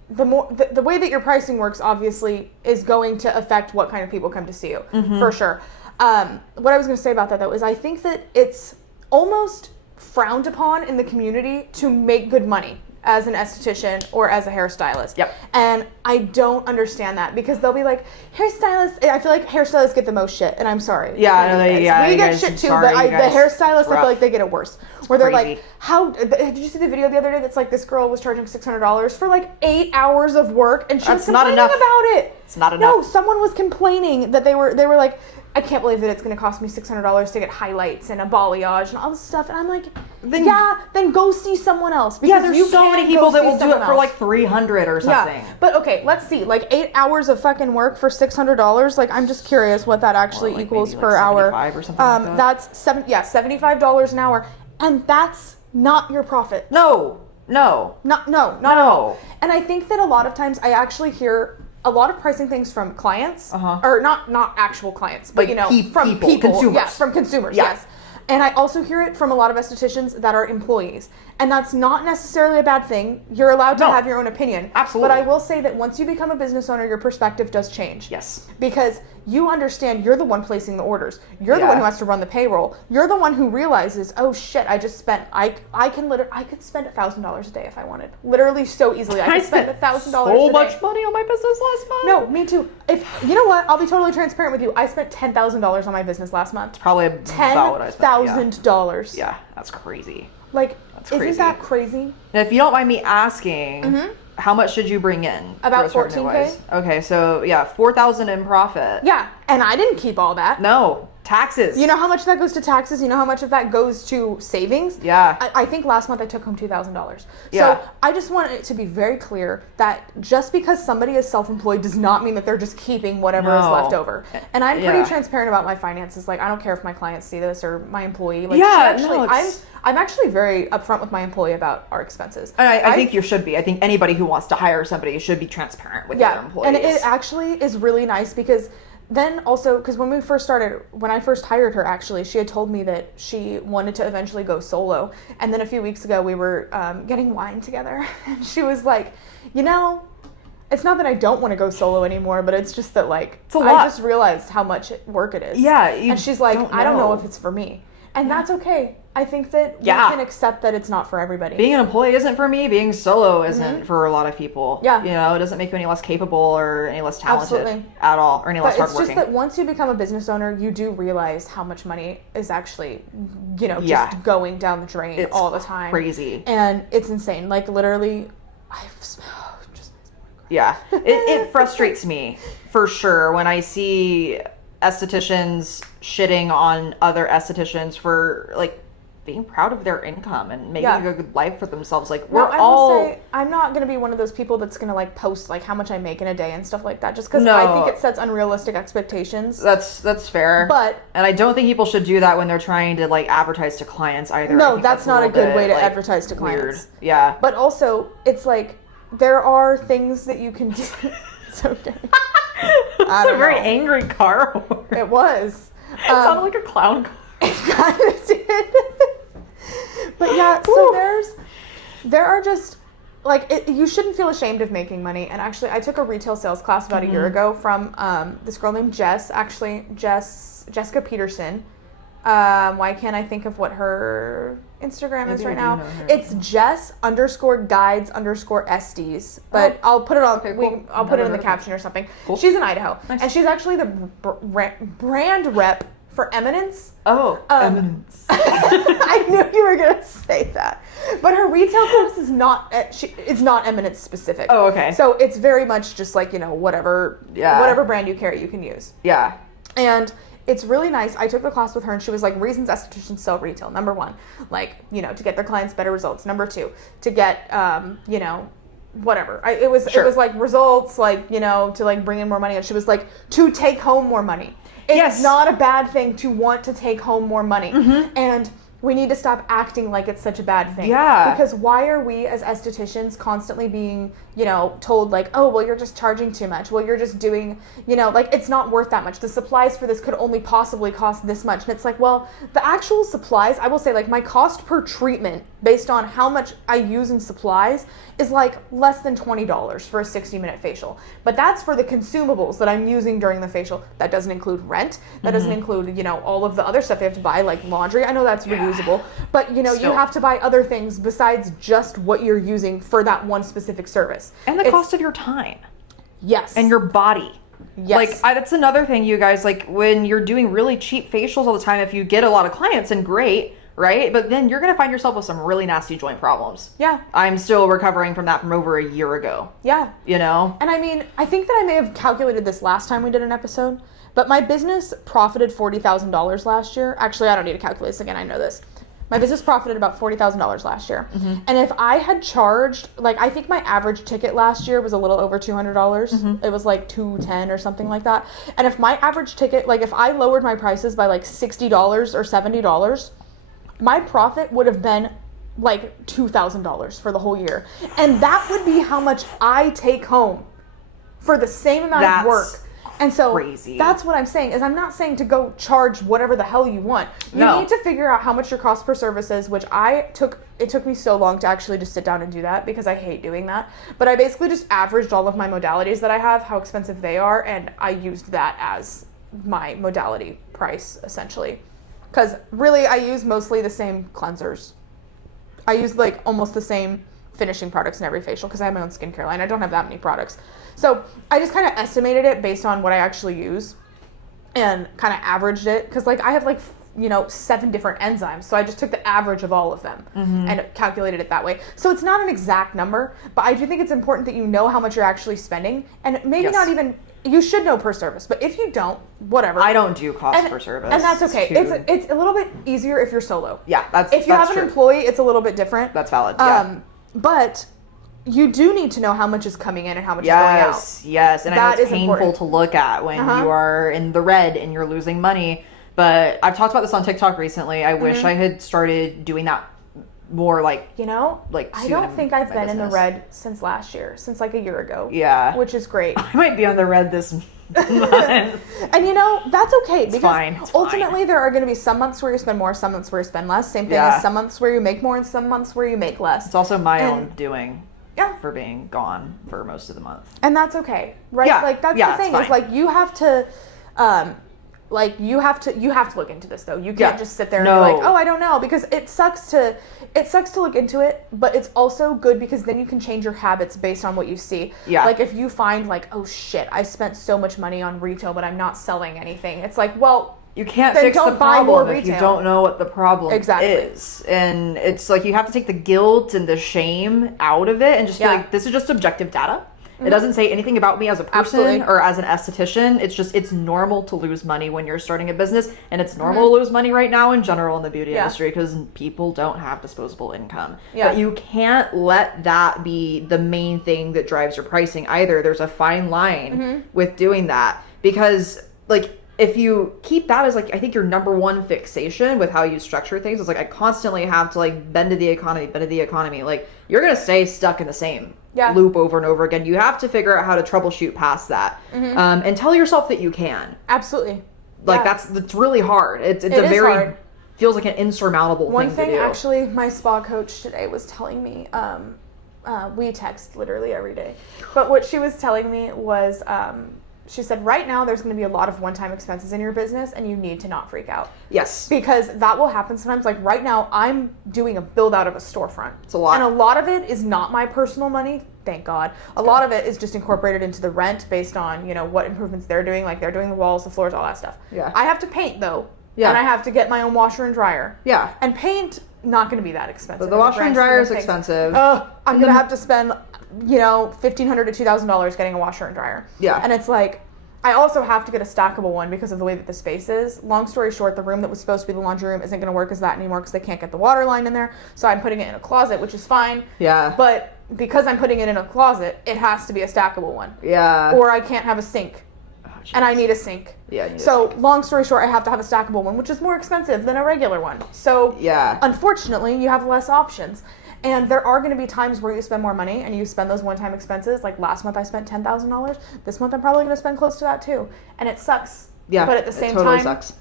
way that your pricing works obviously is going to affect what kind of people come to see you, for sure. What I was going to say about that, though, is I think that it's almost frowned upon in the community to make good money as an esthetician or as a hairstylist. Yep. And I don't understand that because they'll be like, hairstylists, I feel like hairstylists get the most shit, and I'm sorry. Yeah, we get shit too, but the hairstylists, I feel like they get it worse. Where they're like, did you see the video the other day that's like this girl was charging $600 for like 8 hours of work, and she was complaining about it. It's not enough. No, someone was complaining that they were like, I can't believe that it's going to cost me $600 to get highlights and a balayage and all this stuff. And I'm like, then go see someone else. Because there's so many people that will do it for like $300 or something. Yeah, but okay, let's see. Like 8 hours of fucking work for $600. Like, I'm just curious what that actually equals per hour. Or something like that. That's $75 an hour, and that's not your profit. No. Not at all. And I think that a lot of times I actually hear a lot of pricing things from clients, or not actual clients, but like from people, consumers. Yeah, from consumers, yes. And I also hear it from a lot of estheticians that are employees. And that's not necessarily a bad thing. You're allowed to have your own opinion. Absolutely. But I will say that once you become a business owner, your perspective does change. Yes. Because you understand you're the one placing the orders. You're the one who has to run the payroll. You're the one who realizes, oh shit, I just spent, I could spend $1,000 a day if I wanted. Literally so easily. I could spend $1,000 a day. So much money on my business last month. No, me too. You know what? I'll be totally transparent with you. I spent $10,000 on my business last month. It's probably about what I spent. $10,000. Yeah, that's crazy. Like, isn't that crazy? And if you don't mind me asking, how much did you bring in? About $14,000. Okay, so yeah, $4,000 in profit. Yeah, and I didn't keep all that. No, taxes. You know how much that goes to taxes? You know how much of that goes to savings? Yeah. I think last month I took home $2,000. Yeah. So I just want it to be very clear that just because somebody is self-employed does not mean that they're just keeping whatever is left over. And I'm pretty transparent about my finances. Like, I don't care if my clients see this or my employee. Like, I'm actually very upfront with my employee about our expenses. And I think you should be. I think anybody who wants to hire somebody should be transparent with their employees. And it actually is really nice because then also, because when I first hired her, actually, she had told me that she wanted to eventually go solo. And then a few weeks ago, we were getting wine together. And she was like, it's not that I don't want to go solo anymore, but it's just that, like, it's a lot. I just realized how much work it is. Yeah. And she's like, I don't know if it's for me. And that's okay. I think that we can accept that it's not for everybody. Being an employee isn't for me. Being solo isn't for a lot of people. Yeah. It doesn't make you any less capable or any less talented. Absolutely. At all, or any less hardworking. It's just that once you become a business owner, you do realize how much money is actually, just going down the drain all the time. Crazy. And it's insane. Like, literally, it frustrates me for sure when I see estheticians shitting on other estheticians for, like, being proud of their income and making a good life for themselves. Like, I will say, I'm not going to be one of those people that's going to, like, post, like, how much I make in a day and stuff like that, just because I think it sets unrealistic expectations. That's fair. And I don't think people should do that when they're trying to, like, advertise to clients either. No, that's not a good way to advertise to clients. Weird. Yeah. But also, it's like, there are things that you can do. It's okay. It's a very angry car horn. It was. It sounded like a clown car. It kind of did. But yeah, so there are just, like, you shouldn't feel ashamed of making money. And actually, I took a retail sales class about a year ago from this girl named Jessica Peterson. Why can't I think of what her Instagram is right now? It's Jess_guides_estes. But I'll put it on. I'll put it in the caption or something. Cool. She's in Idaho, and she's actually the brand rep for Eminence. Eminence. I knew you were gonna say that, but her retail class is not. It's not Eminence specific. Oh, okay. So it's very much just like, whatever brand you carry, you can use. Yeah. And it's really nice. I took the class with her, and she was like, reasons estheticians sell retail. Number 1, like, to get their clients better results. Number 2, to get, whatever. It was like results, like, to, like, bring in more money. And she was like, to take home more money. It's not a bad thing to want to take home more money. And we need to stop acting like it's such a bad thing. Yeah. Because why are we as estheticians constantly being, told, like, oh, well, you're just charging too much. Well, you're just doing, like, it's not worth that much. The supplies for this could only possibly cost this much. And it's like, well, the actual supplies, I will say, like, my cost per treatment based on how much I use in supplies is like less than $20 for a 60-minute facial. But that's for the consumables that I'm using during the facial. That doesn't include rent. That doesn't include, you know, all of the other stuff you have to buy, like laundry. I know that's reusable, but you know, you have to buy other things besides just what you're using for that one specific service. And the cost of your time. Yes. And your body. Yes. Like, that's another thing, you guys, like, when you're doing really cheap facials all the time, if you get a lot of clients, and great, right? But then you're going to find yourself with some really nasty joint problems. Yeah. I'm still recovering from that from over a year ago. Yeah. You know? And I mean, I think that I may have calculated this last time we did an episode, but my business profited $40,000 last year. Actually, I don't need to calculate this again. I know this. My business profited about $40,000 last year. And if I had charged, like, I think my average ticket last year was a little over $200. It was like $210 or something like that. And if my average ticket, like, if I lowered my prices by like $60 or $70, my profit would have been like $2,000 for the whole year. And that would be how much I take home for the same amount of work. And so crazy. That's what I'm saying, is I'm not saying to go charge whatever the hell you want. You need to figure out how much your cost per service is, which it took me so long to actually just sit down and do that because I hate doing that. But I basically just averaged all of my modalities that I have, how expensive they are, and I used that as my modality price, essentially. Because really, I use mostly the same cleansers. I use like almost the same finishing products in every facial because I have my own skincare line. I don't have that many products. So I just kind of estimated it based on what I actually use and kind of averaged it. Because like I have like, you know, 7 different enzymes. So I just took the average of all of them and calculated it that way. So it's not an exact number, but I do think it's important that you know how much you're actually spending. And maybe not even... You should know per service, but if you don't, whatever. I don't do cost per service. And that's okay. It's a little bit easier if you're solo. Yeah, if you have an employee, it's a little bit different. That's valid, yeah. But you do need to know how much is coming in and how much is going out. Yes, and I know it's painful to look at when you are in the red and you're losing money. But I've talked about this on TikTok recently. I wish I had started doing that more, like, you know, like, I don't think I've been in the red since last year, since like a year ago. Yeah. Which is great. I might be on the red this month. And you know, that's okay, because it's ultimately there are going to be some months where you spend more, some months where you spend less. Same thing as some months where you make more and some months where you make less. It's also my own doing. Yeah. For being gone for most of the month. And that's okay, right? Yeah. Like, that's the thing, is like you have to you have to look into this though. You can't just sit there and be like, oh, I don't know, because it sucks to look into it, but it's also good because then you can change your habits based on what you see. Yeah. Like if you find like, oh shit, I spent so much money on retail, but I'm not selling anything. It's like, well, you can't fix the problem if you don't know what the problem is. And it's like you have to take the guilt and the shame out of it and just be like, this is just objective data. It doesn't say anything about me as a person or as an esthetician. It's just, it's normal to lose money when you're starting a business. And it's normal to lose money right now in general in the beauty industry because people don't have disposable income. Yeah. But you can't let that be the main thing that drives your pricing either. There's a fine line with doing that because, like, if you keep that as, like, I think your number one fixation with how you structure things, is like, I constantly have to, like, bend to the economy. Like, you're going to stay stuck in the same loop over and over again. You have to figure out how to troubleshoot past that. And tell yourself that you can. Absolutely. Like, that's really hard. It's a very hard. Feels like an insurmountable thing to do. One thing, actually, my spa coach today was telling me, we text literally every day, but what she was telling me was, she said, right now there's going to be a lot of one-time expenses in your business and you need to not freak out. Yes. Because that will happen sometimes. Like right now, I'm doing a build out of a storefront. It's a lot. And a lot of it is not my personal money, thank God. A lot of it is just incorporated into the rent based on, you know, what improvements they're doing. Like they're doing the walls, the floors, all that stuff. Yeah. I have to paint though. Yeah. And I have to get my own washer and dryer. Yeah. And paint, not going to be that expensive. The washer and dryer is expensive. I'm going to have to spend, you know, $1,500 to $2,000 getting a washer and dryer. Yeah. And it's like, I also have to get a stackable one because of the way that the space is. Long story short, the room that was supposed to be the laundry room isn't going to work as that anymore because they can't get the water line in there. So I'm putting it in a closet, which is fine. Yeah. But because I'm putting it in a closet, it has to be a stackable one. Yeah. Or I can't have a sink. And I need a sink. Yeah. So long story short, I have to have a stackable one, which is more expensive than a regular one. So yeah, unfortunately, you have less options. And there are going to be times where you spend more money and you spend those one-time expenses. Like last month I spent $10,000. This month I'm probably going to spend close to that too. And it sucks. Yeah. But at the same time, sucks.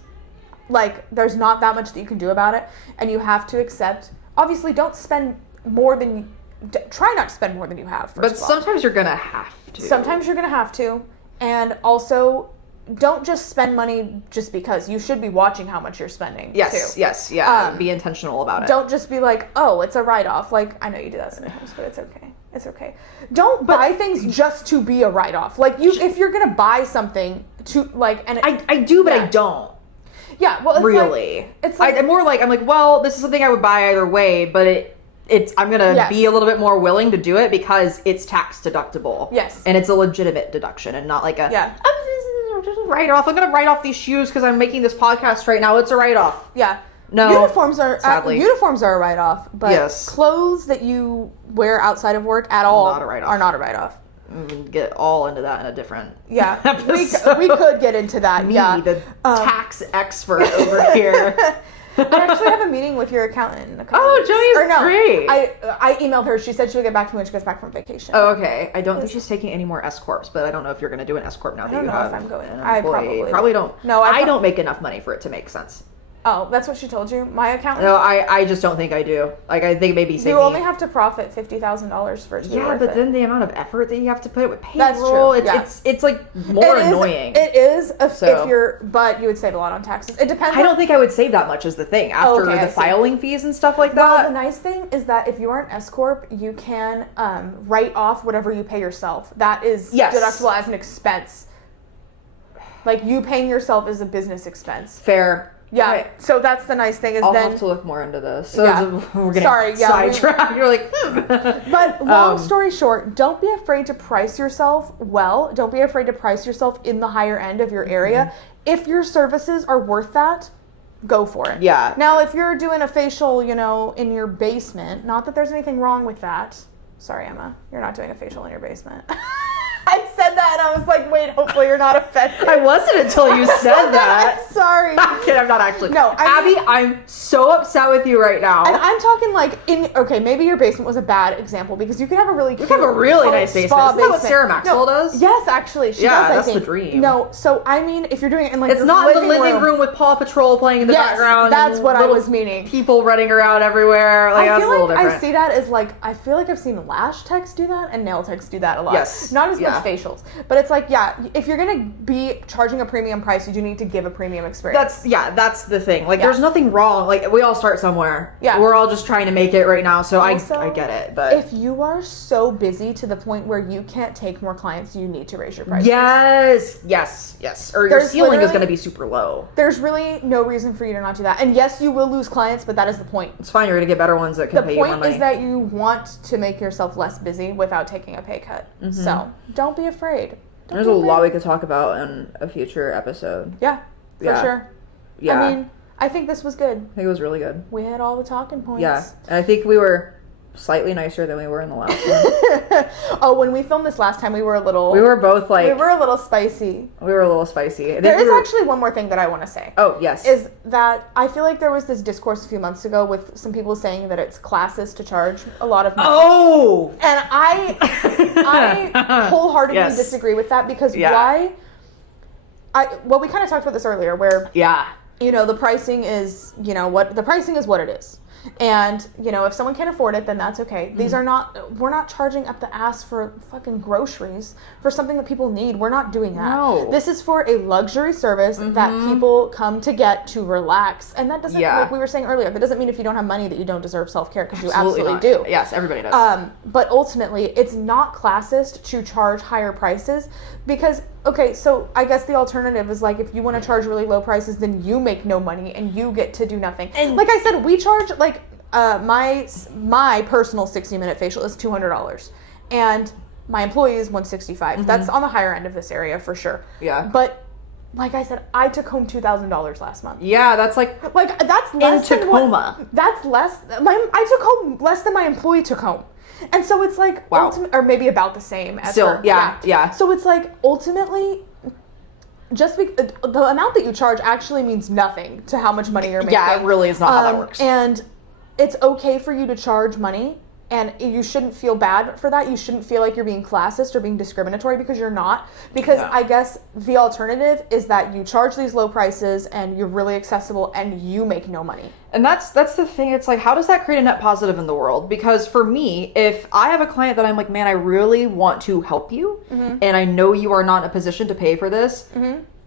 Like there's not that much that you can do about it. And you have to accept obviously don't spend more than try not to spend more than you have, but sometimes you're gonna have to. Sometimes you're gonna have to. And also, don't just spend money just because. You should be watching how much you're spending, yes, too. Yes, yeah. Be intentional about it. Don't just be like, oh, it's a write-off. Like, I know you do that sometimes, but it's okay. It's okay. Don't buy things just to be a write-off. Like, if you're gonna buy something to, like... and I do, but I don't. Yeah, well, it's really. Like, it's like... I'm more like, well, this is something I would buy either way, but I'm gonna be a little bit more willing to do it because it's tax deductible. Yes. And it's a legitimate deduction and not like a just a write-off. I'm gonna write off these shoes because I'm making this podcast right now. It's a write-off. Yeah. No. Uniforms are a write-off, but clothes that you wear outside of work at all are not a write-off. Get all into that in a different episode. We could get into that. The tax expert over here. I actually have a meeting with your accountant in a couple weeks. Joey's great. I emailed her. She said she would get back to me when she gets back from vacation. Oh, okay. I don't think she's taking any more S corps, but I don't know if you're going to do an S corp now that you have if I'm going. an employee. I probably don't. No, I don't make enough money for it to make sense. Oh, that's what she told you? My accountant? No, I just don't think I do. Like, I think maybe you only have to profit $50,000 for it to be worth but then the amount of effort that you have to put with payroll, it's like more annoying. It is if you're, but you would save a lot on taxes. It depends. I don't think I would save that much is the thing after the filing fees and stuff like that. Well, the nice thing is that if you are an S corp, you can write off whatever you pay yourself. That is deductible as an expense. Like you paying yourself is a business expense. Fair. Yeah, right. So that's the nice thing is I'll have to look more into this. So we're getting sidetracked. You're like, But long story short, don't be afraid to price yourself well. Don't be afraid to price yourself in the higher end of your area. If your services are worth that, go for it. Yeah. Now, if you're doing a facial, in your basement, not that there's anything wrong with that. Sorry, Emma, you're not doing a facial in your basement. I said that and I was like, wait, hopefully you're not offended. I wasn't until you said that. Sorry. I'm kidding, I'm not actually. No, Abby, I'm so upset with you right now. And I'm talking like maybe your basement was a bad example because you could have a really cute, nice basement. Isn't that what Sarah Maxwell does? Yes, actually. She does, that's I think. the dream. No, so I mean, if you're doing it in like it's not the living room with Paw Patrol playing in the background. That's what I was meaning. People running around everywhere. Like, that's a little different. I see that as like, I feel like I've seen lash techs do that and nail techs do that a lot. Yes. Not as much facials. But it's like, if you're going to be charging a premium price, you do need to give a premium experience. That's the thing. Like, there's nothing wrong. Like, we all start somewhere. Yeah. We're all just trying to make it right now, so also, I get it. But if you are so busy to the point where you can't take more clients, you need to raise your prices. Yes. Or your ceiling is going to be super low. There's really no reason for you to not do that. And yes, you will lose clients, but that is the point. It's fine. You're going to get better ones that can pay you more money. The point is that you want to make yourself less busy without taking a pay cut. So don't be afraid. There's a lot we could talk about in a future episode. Yeah, for sure. Yeah. I mean, I think this was good. I think it was really good. We had all the talking points. Yeah, and I think we were slightly nicer than we were in the last one. Oh, when we filmed this last time, we were both like... We were a little spicy. There is actually one more thing that I want to say. Oh, yes. Is that I feel like there was this discourse a few months ago with some people saying that it's classist to charge a lot of money. Oh! And I wholeheartedly disagree with that because why... Well, we kind of talked about this earlier where... Yeah. The pricing is, the pricing is what it is. And, if someone can't afford it, then that's okay. We're not charging up the ass for fucking groceries for something that people need. We're not doing that. No. This is for a luxury service that people come to get to relax. And that doesn't, like we were saying earlier, that doesn't mean if you don't have money that you don't deserve self-care, because you absolutely do. Yes, everybody does. But ultimately, it's not classist to charge higher prices because, okay, so I guess the alternative is like if you want to charge really low prices, then you make no money and you get to do nothing. And like I said, we charge like my personal 60-minute facial is $200 and my employee is $165. That's on the higher end of this area for sure. Yeah. But like I said, I took home $2,000 last month. Yeah, that's like that's less in Tacoma. That's less. I took home less than my employee took home. And so it's like, or maybe about the same as still, her. Yeah. So it's like, ultimately, the amount that you charge actually means nothing to how much money you're making. Yeah, it really is not how that works. And it's okay for you to charge money And you shouldn't feel bad for that. You shouldn't feel like you're being classist or being discriminatory, because you're not. Because I guess the alternative is that you charge these low prices and you're really accessible and you make no money. And that's the thing. It's like, how does that create a net positive in the world? Because for me, if I have a client that I'm like, man, I really want to help you, and I know you are not in a position to pay for this,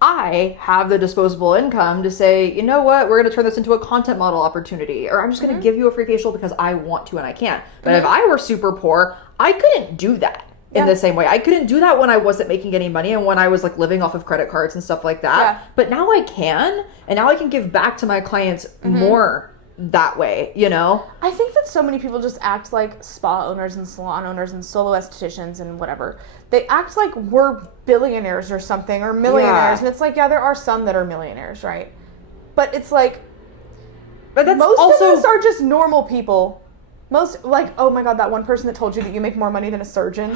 I have the disposable income to say, you know what, we're going to turn this into a content model opportunity, or I'm just going to give you a free facial because I want to and I can. But if I were super poor, I couldn't do that in the same way. I couldn't do that when I wasn't making any money and when I was like living off of credit cards and stuff like that. Yeah. But now I can, and now I can give back to my clients more that way, you know? I think that so many people just act like spa owners and salon owners and solo estheticians and whatever. They act like we're billionaires or something, or millionaires. And it's like, yeah, there are some that are millionaires, right? But it's like, but that's most also... of us are just normal people. Most, like, oh my God, that one person that told you that you make more money than a surgeon.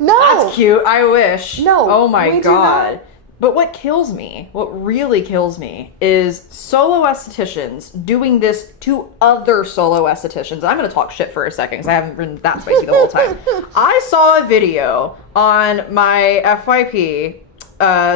No. That's cute. I wish. No. Oh my God. But what kills me, what really kills me, is solo estheticians doing this to other solo estheticians. I'm going to talk shit for a second because I haven't been that spicy the whole time. I saw a video on my FYP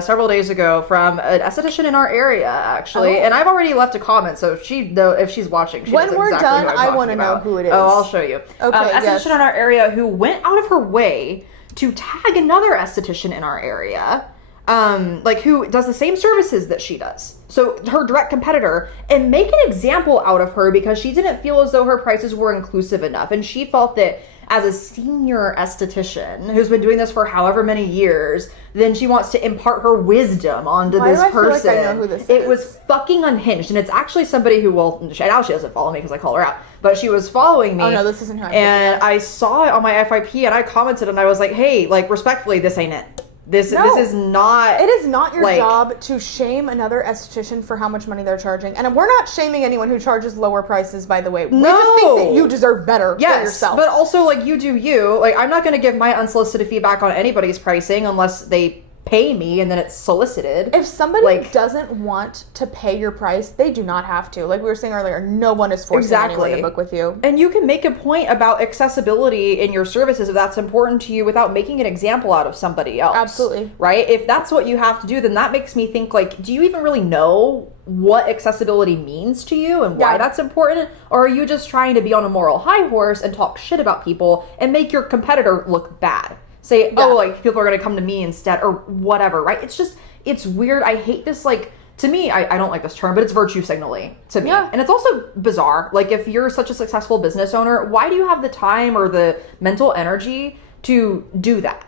several days ago from an esthetician in our area, actually. And I've already left a comment, so if she's watching, she knows when exactly we're done, who I'm I want to know about. who it is. Oh, I'll show you. Okay, esthetician in our area who went out of her way to tag another esthetician in our area, like who does the same services that she does. So her direct competitor, and make an example out of her because she didn't feel as though her prices were inclusive enough. And she felt that as a senior esthetician who's been doing this for however many years, then she wants to impart her wisdom onto this person. Feel like I know who this is? It was fucking unhinged. And it's actually somebody who, well, now she doesn't follow me because I call her out, but she was following me. Oh no, this isn't who I'm And I saw it on my FYP and I commented and I was like, hey, like, respectfully, this ain't it. This is not... It is not your job to shame another esthetician for how much money they're charging. And we're not shaming anyone who charges lower prices, by the way. We just think that you deserve better for yourself. But also, like, you do you. Like, I'm not going to give my unsolicited feedback on anybody's pricing unless they pay me and then it's solicited. If somebody doesn't want to pay your price, they do not have to. Like we were saying earlier, no one is forcing anyone to book with you. And you can make a point about accessibility in your services if that's important to you without making an example out of somebody else. Absolutely. Right? If that's what you have to do, then that makes me think, like, do you even really know what accessibility means to you and why that's important? Or are you just trying to be on a moral high horse and talk shit about people and make your competitor look bad? Say, oh, like, people are going to come to me instead, or whatever, right? It's just, it's weird. I hate this, like, to me, I don't like this term, but it's virtue signaling to me. Yeah. And it's also bizarre. Like, if you're such a successful business owner, why do you have the time or the mental energy to do that?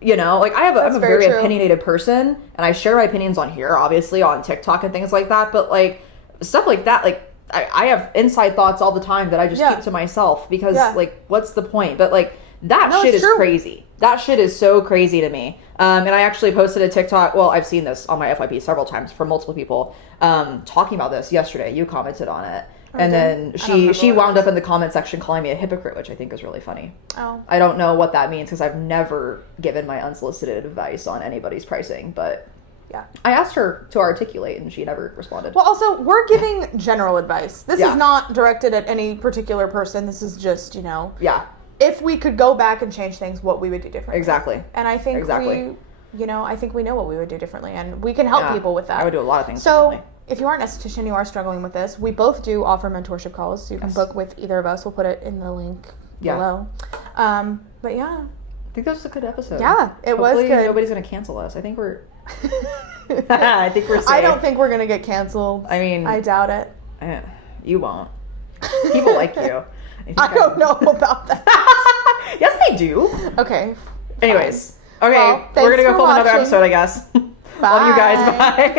You know, like, I'm a very opinionated person, and I share my opinions on here, obviously, on TikTok and things like that, but, like, stuff like that, like, I have inside thoughts all the time that I just keep to myself, because, like, what's the point? But, like, that shit is crazy. That shit is so crazy to me. And I actually posted a TikTok. Well, I've seen this on my FYP several times from multiple people talking about this yesterday. You commented on it. And then she wound up in the comment section calling me a hypocrite, which I think is really funny. Oh. I don't know what that means because I've never given my unsolicited advice on anybody's pricing. But yeah, I asked her to articulate and she never responded. Well, also, we're giving general advice. This is not directed at any particular person. This is just, you know. Yeah. If we could go back and change things, what we would do differently. Exactly. And I think I think we know what we would do differently, and we can help people with that. I would do a lot of things differently. If you are an esthetician, you are struggling with this, we both do offer mentorship calls, so you can book with either of us. We'll put it in the link below. But yeah. I think that was a good episode. Yeah, it was good. Nobody's going to cancel us. I think we're... I think we're safe. I don't think we're going to get canceled. I mean... I doubt it. You won't. People like you. I don't know about that. Yes, they do. Okay. Anyways. Fine. Okay, well, we're going to go film another episode, I guess. Bye. Love you guys. Bye.